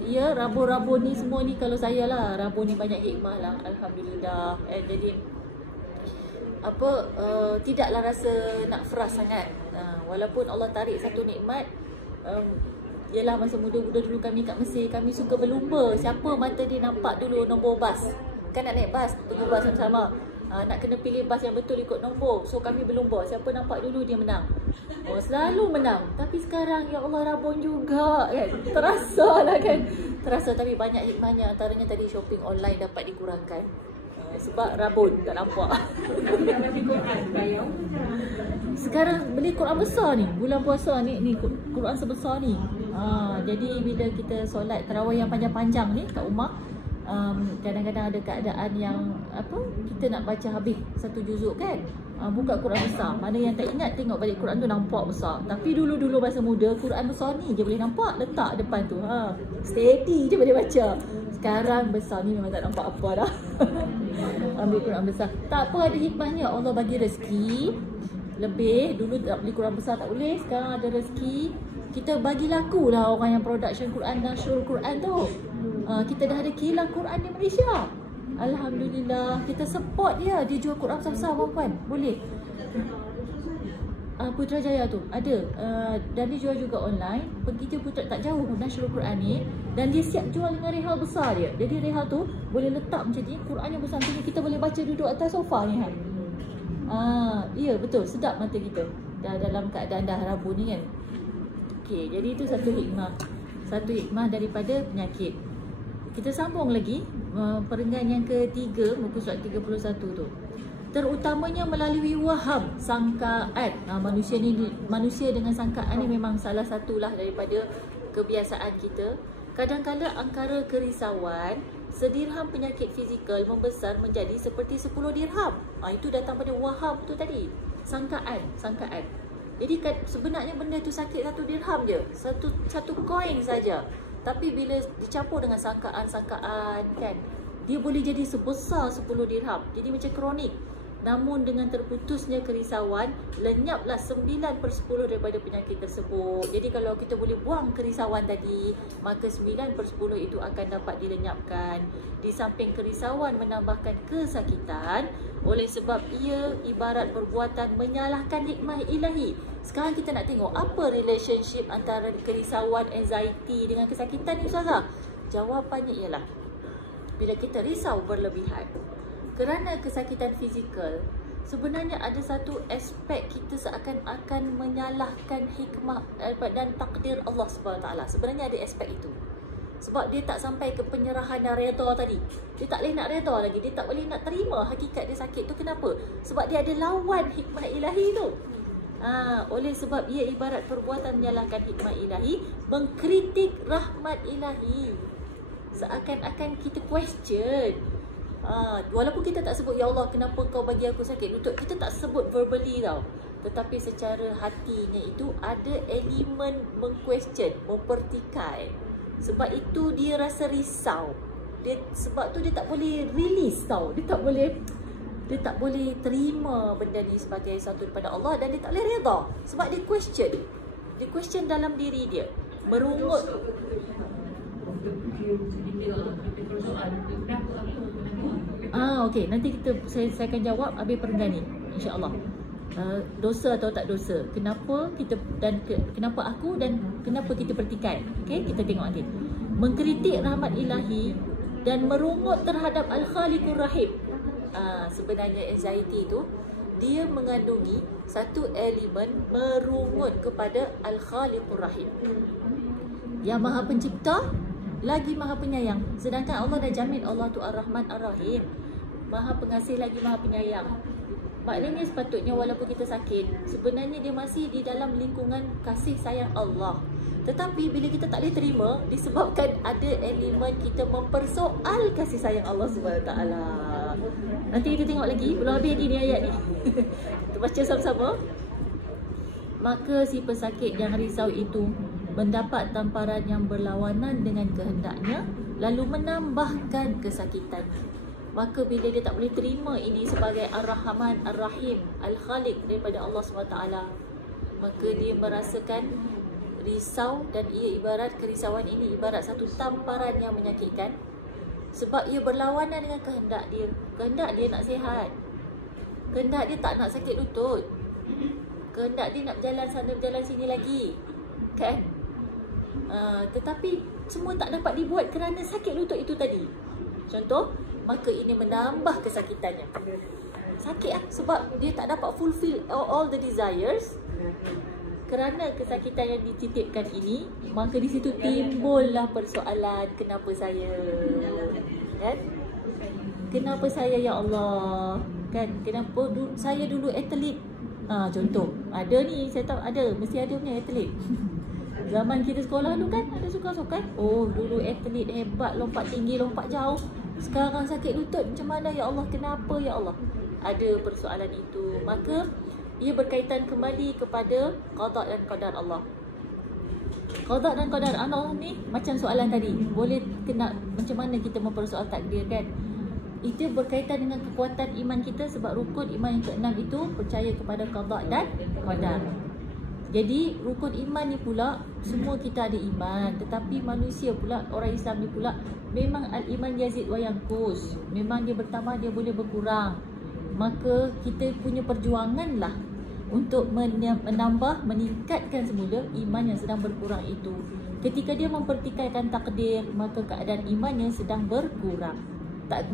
Ya, rabun-rabun ni semua ni kalau saya lah, rabun ni banyak hikmah lah, alhamdulillah. Jadi tidaklah rasa nak frust sangat. Walaupun Allah tarik satu nikmat, yelah masa muda-muda dulu kami kat Mesir, kami suka berlumba siapa mata dia nampak dulu nombor bas. Kan nak naik bas, tunggu bas sama-sama. Nak kena pilih bas yang betul ikut nombor. So kami berlumba, siapa nampak dulu dia menang. Selalu menang. Tapi sekarang ya Allah rabun juga kan. Terasa lah kan. Terasa, tapi banyak hikmahnya. Antaranya tadi shopping online dapat dikurangkan. Sebab rabun tak nampak. Sekarang beli Quran besar ni, bulan puasa ni Quran sebesar ni. Jadi bila kita solat tarawih yang panjang-panjang ni kat rumah, kadang-kadang ada keadaan yang kita nak baca habis satu juzuk kan, buka Quran besar. Mana yang tak ingat tengok balik Quran tu nampak besar. Tapi dulu-dulu masa muda Quran besar ni je boleh nampak, letak depan tu, steady je boleh baca. Sekarang besar ni memang tak nampak apa dah. Ambil Quran besar, tak apa, ada hikmahnya. Allah bagi rezeki lebih. Dulu tak beli Quran besar tak boleh, sekarang ada rezeki. Kita bagi laku lah orang yang production Quran dan syurul Quran tu. Kita dah ada kilang Quran di Malaysia. Alhamdulillah, kita support dia. Dia jual Quran besar-besar puan-puan. Boleh. Putrajaya tu ada. Dan dia jual juga online. Pergi je Putra, tak jauh Nasrul Quran ni. Dan dia siap jual dengan rehal besar dia. Jadi rehal tu boleh letak macam ni. Quran yang besar tu kita boleh baca duduk atas sofa ni kan. Ya betul, sedap mata kita. Dah dalam keadaan dah rabu ni kan. Okey, jadi itu satu hikmah. Satu hikmah daripada penyakit. Kita sambung lagi perenggan yang ketiga, muka surat 31 tu. Terutamanya melalui waham, sangkaan. Manusia dengan sangkaan ni memang salah satulah daripada kebiasaan kita. Kadang-kadang angkara kerisauan, sedirham penyakit fizikal membesar menjadi seperti 10 dirham. Itu datang pada waham tu tadi. Sangkaan. Jadi sebenarnya benda tu sakit 1 dirham je. Satu koin saja. Tapi bila dicampur dengan sangkaan kan, dia boleh jadi sebesar 10 dirham. Jadi macam kronik. Namun dengan terputusnya kerisauan, lenyaplah 9/10 daripada penyakit tersebut. Jadi kalau kita boleh buang kerisauan tadi, maka 9/10 itu akan dapat dilenyapkan. Di samping kerisauan menambahkan kesakitan, oleh sebab ia ibarat perbuatan menyalahkan hikmah ilahi. Sekarang kita nak tengok apa relationship antara kerisauan, anxiety dengan kesakitan ni Ustazah? Jawapannya ialah bila kita risau berlebihan kerana kesakitan fizikal, sebenarnya ada satu aspek kita seakan-akan menyalahkan hikmah dan takdir Allah SWT. Sebenarnya ada aspek itu. Sebab dia tak sampai ke penyerahan dan reda tadi. Dia tak boleh nak reda lagi. Dia tak boleh nak terima hakikat dia sakit tu. Kenapa? Sebab dia ada lawan hikmah ilahi tu. Oleh sebab ia ibarat perbuatan menyalahkan hikmah ilahi, mengkritik rahmat ilahi. Seakan-akan kita question. Walaupun kita tak sebut, ya Allah kenapa kau bagi aku sakit lutut, kita tak sebut verbally tau, tetapi secara hatinya itu ada elemen mengquestion, mempertikai. Sebab itu dia rasa risau. Sebab tu dia tak boleh release tau. Dia tak boleh terima benda ni sebagai satu daripada Allah, dan dia tak boleh redha sebab dia question dalam diri dia, merungut. Okey, nanti saya akan jawab habis perenggan ni, insya-Allah. Dosa atau tak dosa, kenapa aku dan kenapa kita pertikai. Okey, kita tengok nanti. Mengkritik rahmat ilahi dan merungut terhadap Al-Khaliqur Rahim. Sebenarnya anxiety tu dia mengandungi satu elemen merungut kepada Al-Khaliqur Rahim, yang Maha Pencipta lagi Maha Penyayang. Sedangkan Allah dah jamin Allah tu Ar-Rahman Ar-Rahim, Maha Pengasih lagi Maha Penyayang. Maknanya sepatutnya walaupun kita sakit, sebenarnya dia masih di dalam lingkungan kasih sayang Allah. Tetapi bila kita tak boleh terima, disebabkan ada elemen kita mempersoal kasih sayang Allah SWT. Nanti kita tengok lagi, belum habis lagi ni ayat ni. Kita baca sama-sama. Maka si pesakit yang risau itu mendapat tamparan yang berlawanan dengan kehendaknya, lalu menambahkan kesakitan. Maka bila dia tak boleh terima ini sebagai Ar-Rahman Ar-Rahim, Al-Khaliq daripada Allah SWT, maka dia merasakan risau, dan kerisauan ini ibarat satu tamparan yang menyakitkan, sebab ia berlawanan dengan kehendak dia. Kehendak dia nak sihat, kehendak dia tak nak sakit lutut, kehendak dia nak berjalan sana berjalan sini lagi, kan? Tetapi semua tak dapat dibuat kerana sakit lutut itu tadi. Contoh, maka ini menambah kesakitannya. Sakit sebab dia tak dapat fulfill all the desires. Kerana kesakitan yang dititipkan ini, maka di situ timbullah persoalan, kenapa saya? Kan? Kenapa saya, ya Allah? Kan? Kenapa saya dulu atlet? Contoh, ada ni, saya tahu ada, mesti ada punya atlet. Zaman kita sekolah dulu kan ada sukan-sukan. Oh, dulu atlet hebat, lompat tinggi, lompat jauh. Sekarang sakit lutut, macam mana ya Allah? Kenapa ya Allah? Ada persoalan itu. Maka ia berkaitan kembali kepada qada dan qadar Allah. Qada dan qadar Allah ni macam soalan tadi, boleh kena macam mana kita mempersoal takdir, kan? Itu berkaitan dengan kekuatan iman kita, sebab rukun iman yang ke-6 itu percaya kepada qada dan qadar. Jadi rukun iman ni pula, semua kita ada iman, tetapi manusia pula, orang Islam ni pula, memang al-iman yazid wa yanqus. Memang dia bertambah, dia boleh berkurang. Maka kita punya perjuangan lah untuk menambah, meningkatkan semula iman yang sedang berkurang itu. Ketika dia mempertikaikan takdir, maka keadaan imannya sedang berkurang.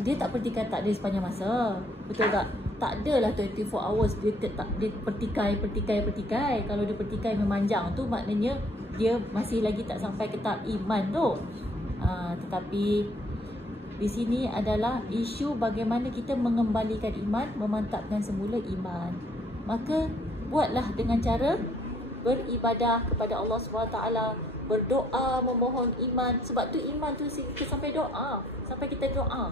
Dia tak pertikaikan takdir sepanjang masa. Betul tak? Tak adalah 24 hours dia pertikai. Kalau dia pertikai memanjang tu, maknanya dia masih lagi tak sampai ke tahap iman tu. Tetapi di sini adalah isu bagaimana kita mengembalikan iman, memantapkan semula iman. Maka buatlah dengan cara beribadah kepada Allah SWT, berdoa, memohon iman. Sebab tu iman tu kita sampai doa, sampai kita doa,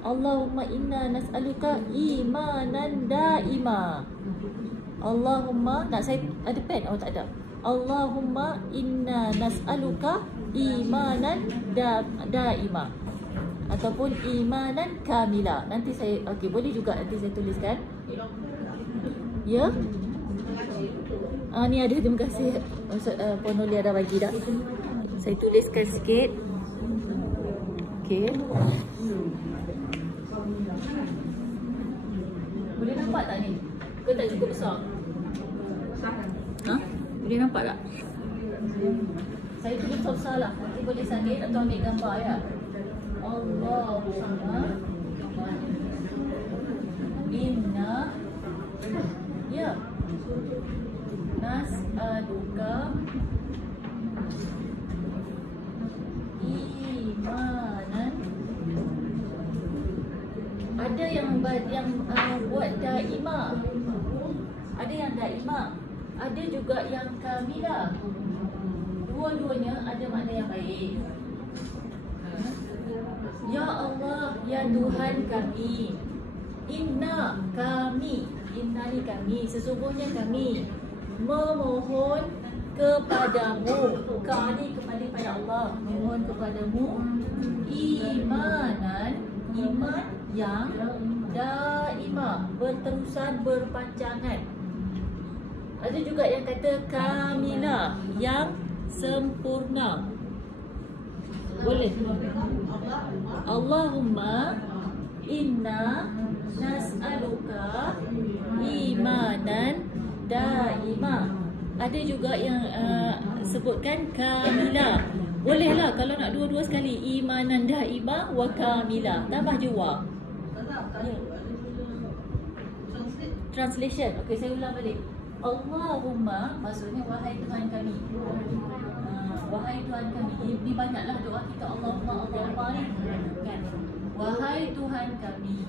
Allahumma inna nas'aluka imanan da'ima. Allahumma, nak saya ada pen? Oh tak ada. Allahumma inna nas'aluka imanan da'ima, ataupun imanan kamila. Nanti saya, okey, boleh juga nanti saya tuliskan. Ya. Ni ada, terima kasih Puan Nolia dah bagi dah. Saya tuliskan sikit. Okey. Boleh nampak tak ni? Ke tak cukup besar? Boleh nampak tak? Saya tulis besar lah. Nanti boleh salin atau ambil gambar ya. Allahumma inna nas'aluka imanan. Ada yang buat daimah, ada yang daimah, ada juga yang kamilah. Dua-duanya ada makna yang baik. Ya Allah, ya Tuhan kami, inna kami, inna ni kami, sesungguhnya kami memohon kepadamu. Ka ni kembali pada Allah. Memohon kepadamu imanan, iman yang daimah, berterusan, berpanjangan. Ada juga yang kata kamila, yang sempurna. Boleh. Allahumma inna nas'aluka imanan daimah. Ada juga yang sebutkan kamila. Bolehlah kalau nak dua-dua sekali. Imanan daimah wa kamila. Tambah je wa. Translation. Okey, saya ulang balik. Allahumma maksudnya wahai Tuhan kami. Wahai Tuhan kami. Ini banyaklah doa kita Allahumma ni kan. Wahai Tuhan kami.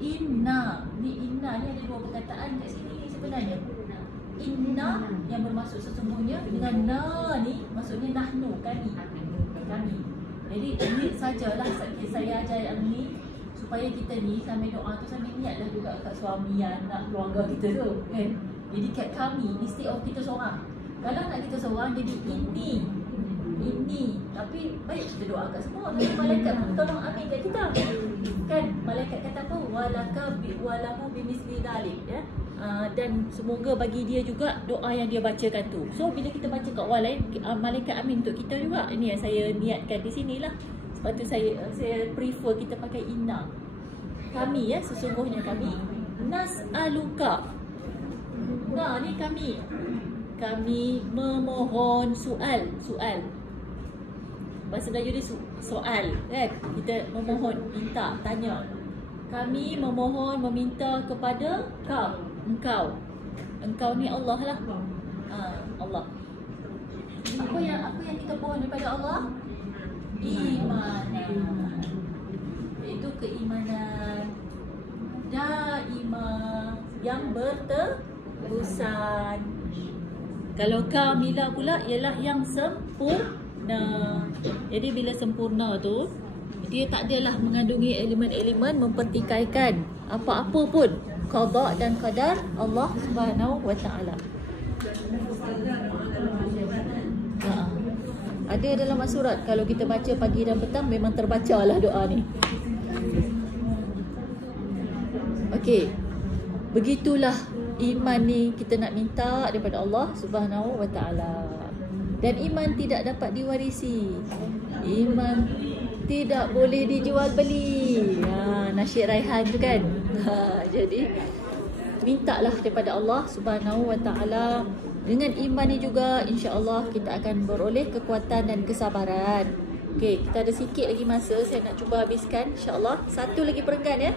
Inna ni ada dua perkataan kat sini sebenarnya. Inna yang bermaksud sesungguhnya, dengan na ni maksudnya nahnu, kami. Jadi ini sajalah saya ajar yang ni supaya kita ni sambil doa tu sambil niatlah juga kat suami, anak, keluarga kita tu kan. Jadi kat kami instead of kita seorang. Kalau nak kita seorang jadi ini. Tapi baik kita doakan semua. Nanti malaikat pun tolong amin kat kita. Kan malaikat kata apa? Walahu bimisli dzalik ya. Dan semoga bagi dia juga doa yang dia bacakan tu. So bila kita baca kat orang lain, malaikat amin untuk kita juga. Ini yang saya niatkan di sinilah. Sebab tu saya prefer kita pakai inna. Kami ya, sesungguhnya kami. Nas'aluka. Nah ni kami. Kami memohon soal. Bahasa Melayu dia soal kan. Kita memohon, minta, tanya. Kami memohon, meminta kepada engkau. Engkau ni Allah lah. Allah. Apa yang kita mohon daripada Allah? Imanan. Itu keimanan daimah yang berterusan. Kalau kamila pula ialah yang sempurna. Jadi bila sempurna tu, dia tak adalah mengandungi elemen-elemen mempertikaikan apa-apa pun qada dan qadar Allah Subhanahu wa taala. Ada dalam surat kalau kita baca pagi dan petang memang terbacalah doa ni. Okey. Begitulah iman ni kita nak minta daripada Allah Subhanahu wa taala. Dan iman tidak dapat diwarisi. Iman tidak boleh dijual beli. Nasyid Raihan tu kan. Jadi mintalah daripada Allah Subhanahu wa taala. Dengan iman ni juga insya-Allah kita akan beroleh kekuatan dan kesabaran. Okey, kita ada sikit lagi masa, saya nak cuba habiskan insya-Allah. Satu lagi perenggan ya.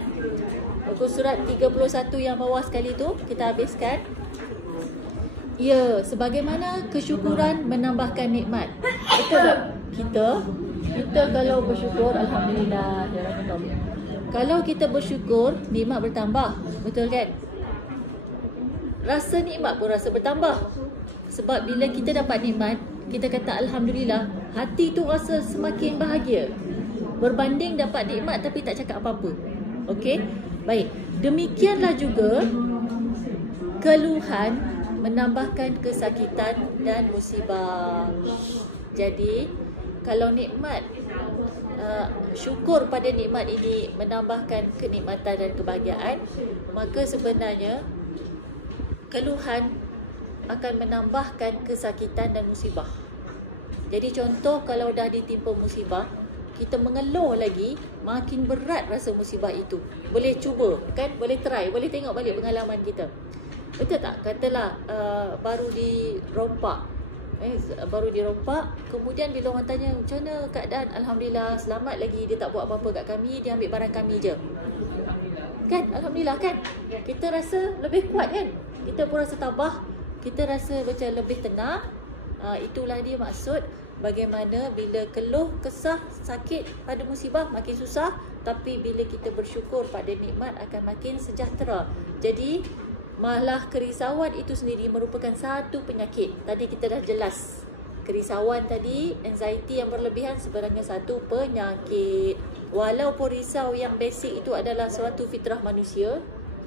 Muka surat 31 yang bawah sekali tu kita habiskan. Ya, sebagaimana kesyukuran menambahkan nikmat. Betul tak? Kita kalau bersyukur alhamdulillah ya Rabbil. Kalau kita bersyukur, nikmat bertambah. Betul kan? Rasa nikmat pun rasa bertambah. Sebab bila kita dapat nikmat, kita kata alhamdulillah, hati tu rasa semakin bahagia. Berbanding dapat nikmat tapi tak cakap apa-apa. Okey? Baik. Demikianlah juga keluhan menambahkan kesakitan dan musibah. Jadi, kalau nikmat syukur pada nikmat ini menambahkan kenikmatan dan kebahagiaan, maka sebenarnya keluhan akan menambahkan kesakitan dan musibah. Jadi contoh kalau dah ditimpa musibah, kita mengeluh lagi, makin berat rasa musibah itu. Boleh cuba kan? Boleh try, boleh tengok balik pengalaman kita. Betul tak? Katalah baru dirompak. Kemudian bila orang tanya macam mana keadaan, alhamdulillah selamat lagi, dia tak buat apa-apa kat kami, dia ambil barang kami je. Kan? Alhamdulillah kan? Kita rasa lebih kuat kan? Kita pun rasa tabah, kita rasa macam lebih tenang. Itulah dia maksud bagaimana bila keluh, kesah, sakit pada musibah makin susah, tapi bila kita bersyukur pada nikmat akan makin sejahtera. Jadi malah kerisauan itu sendiri merupakan satu penyakit. Tadi kita dah jelas. Kerisauan tadi, anxiety yang berlebihan sebenarnya satu penyakit. Walaupun risau yang basic itu adalah suatu fitrah manusia,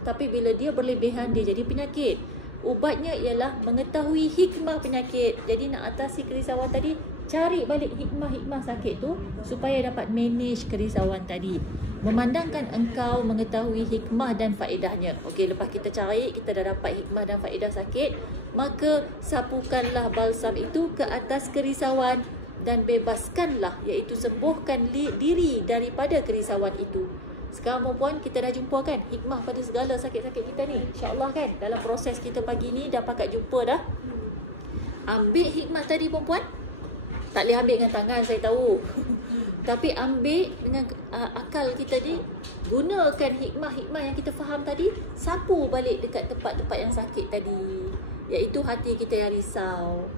tapi bila dia berlebihan dia jadi penyakit. Ubatnya ialah mengetahui hikmah penyakit. Jadi nak atasi kerisauan tadi, cari balik hikmah-hikmah sakit tu supaya dapat manage kerisauan tadi. Memandangkan engkau mengetahui hikmah dan faedahnya. Okey, lepas kita cari, kita dah dapat hikmah dan faedah sakit, maka sapukanlah balsam itu ke atas kerisauan dan bebaskanlah, iaitu sembuhkan diri daripada kerisauan itu. Sekarang perempuan, kita dah jumpa kan hikmah pada segala sakit-sakit kita ni, insyaAllah kan. Dalam proses kita pagi ni dah pakat jumpa dah. Ambil hikmah tadi perempuan. Tak boleh ambil dengan tangan, saya tahu. Tapi ambil dengan akal kita ni. Gunakan hikmah-hikmah yang kita faham tadi, sapu balik dekat tempat-tempat yang sakit tadi, iaitu hati kita yang risau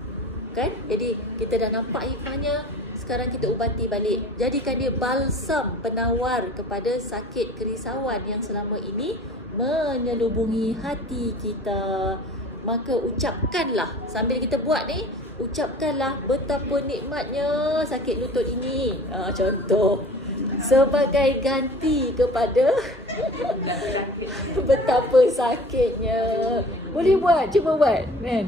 kan. Jadi kita dah nampak hikmahnya, sekarang kita ubati balik. Jadikan dia balsam penawar kepada sakit kerisauan yang selama ini menyelubungi hati kita. Maka ucapkanlah, sambil kita buat ni, ucapkanlah betapa nikmatnya sakit lutut ini. Contoh, sebagai ganti kepada betapa sakitnya. Boleh buat, cuba buat kan.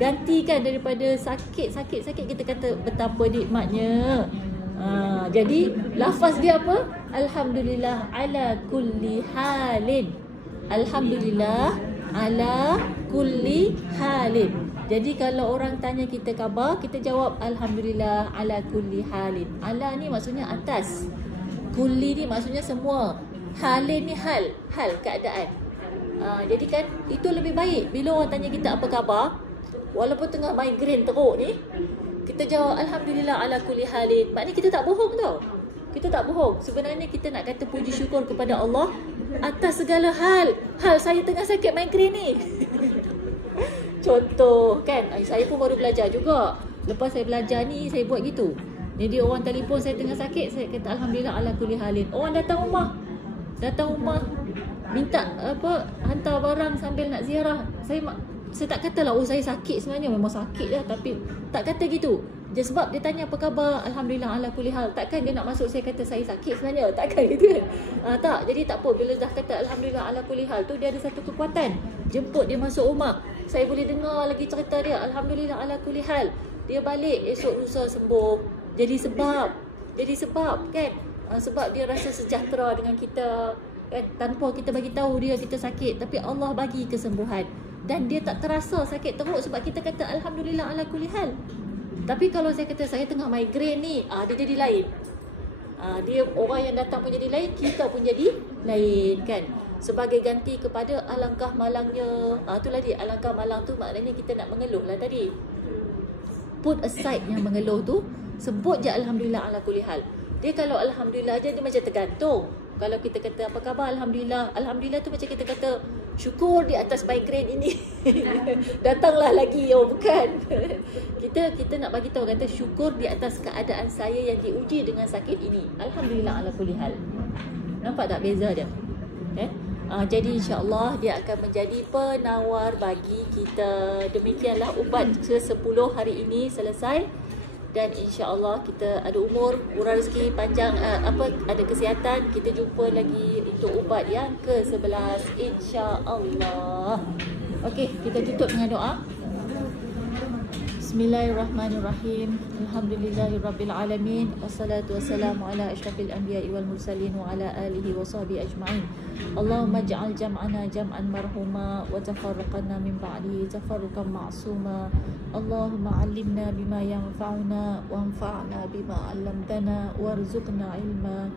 Gantikan daripada sakit kita kata betapa nikmatnya. Jadi lafaz dia apa? Alhamdulillah ala kulli halin. Alhamdulillah ala kulli halin. Jadi kalau orang tanya kita khabar, kita jawab Alhamdulillah ala kulli halin. Ala ni maksudnya atas, kulli ni maksudnya semua, halin ni hal keadaan. Jadi kan itu lebih baik bila orang tanya kita apa khabar, walaupun tengah migraine teruk ni, kita jawab Alhamdulillah ala kulli halin. Maknanya kita tak bohong tau. Kita tak bohong. Sebenarnya kita nak kata puji syukur kepada Allah atas segala hal. Saya tengah sakit migraine ni. Contoh kan, saya pun baru belajar juga. Lepas saya belajar ni, saya buat gitu. Jadi orang telefon saya tengah sakit, saya kata Alhamdulillah ala kulli halin. Orang datang rumah minta hantar barang sambil nak ziarah. Saya tak katalah saya sakit, sebenarnya memang sakit dah, tapi tak kata gitu. Just sebab dia tanya apa khabar, Alhamdulillah ala kulli hal. Takkan dia nak masuk saya kata saya sakit sebenarnya, takkan gitu kan. Tak, jadi tak apa, bila dah kata Alhamdulillah ala kulli hal tu, dia ada satu kekuatan. Jemput dia masuk rumah, saya boleh dengar lagi cerita dia, Alhamdulillah ala kulli hal. Dia balik esok lusa sembuh. Jadi sebab kan, sebab dia rasa sejahtera dengan kita kan, tanpa kita bagi tahu dia kita sakit, tapi Allah bagi kesembuhan. Dan dia tak terasa sakit teruk sebab kita kata Alhamdulillah ala kulli hal. Tapi kalau saya kata saya tengah migraine ni, dia jadi lain. Dia orang yang datang pun jadi lain, kita pun jadi lain kan. Sebagai ganti kepada alangkah malangnya. Itulah dia, alangkah malang tu maknanya kita nak mengeluh lah tadi. Put aside yang mengeluh tu, sebut je Alhamdulillah ala kulli hal. Dia kalau Alhamdulillah je, dia macam tergantung. Kalau kita kata apa khabar, Alhamdulillah. Alhamdulillah tu macam kita kata syukur di atas migraine ini. Datanglah lagi, bukan. Kita nak bagi tahu, kata syukur di atas keadaan saya yang diuji dengan sakit ini. Alhamdulillah ala kulli hal. Nampak tak beza dia? Jadi insya-Allah dia akan menjadi penawar bagi kita. Demikianlah ubat ke-10 hari ini selesai. Dan insya-Allah kita ada umur, murah rezeki, panjang, ada kesihatan. Kita jumpa lagi untuk ubat yang ke-11 insya-Allah. Okey, kita tutup dengan doa. Bismillahirrahmanirrahim. Alhamdulillahirabbil alamin. Wassalatu wassalamu ala asyrafil anbiya'i wal mursalin wa ala alihi wa sahbihi ajma'in. Allahumma ij'al jam'ana jam'an marhuma wa tafarraqana min ba'di tafarruqan ma'suma. Allahumma 'allimna bima yanfa'una wanfa'na bima 'allamtana warzuqna ilma.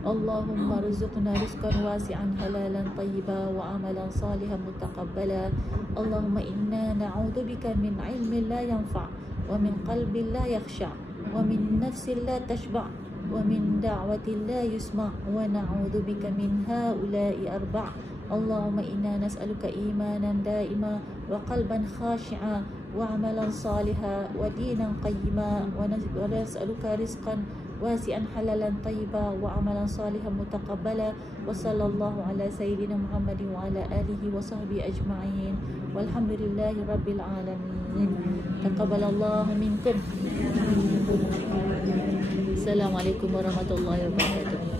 Allahumma rizqna rizqan wasi'an halalan tayyiban wa amalan salihan mutaqabbala. Allahumma inna na'udzubika min ilmin la yanfa' wa min qalbin la yakhsha' wa min nafsin la tashba' wa min da'watin la yusma' wa na'udzubika min ha'ula'i arba'. Allahumma inna nas'aluka imanan da'ima wa qalban khashi'a wa amalan salihan wa dinan qayyima wa nas'aluka rizqan wasi'an halalan tayyiban wa amalan salihan mutaqabbala. Wa sallallahu ala sayyidina Muhammadin wa ala alihi wa sahbihi ajma'in. Walhamdulillahi rabbil alamin. Taqabbalallahu minkum. Assalamualaikum warahmatullahi wabarakatuh.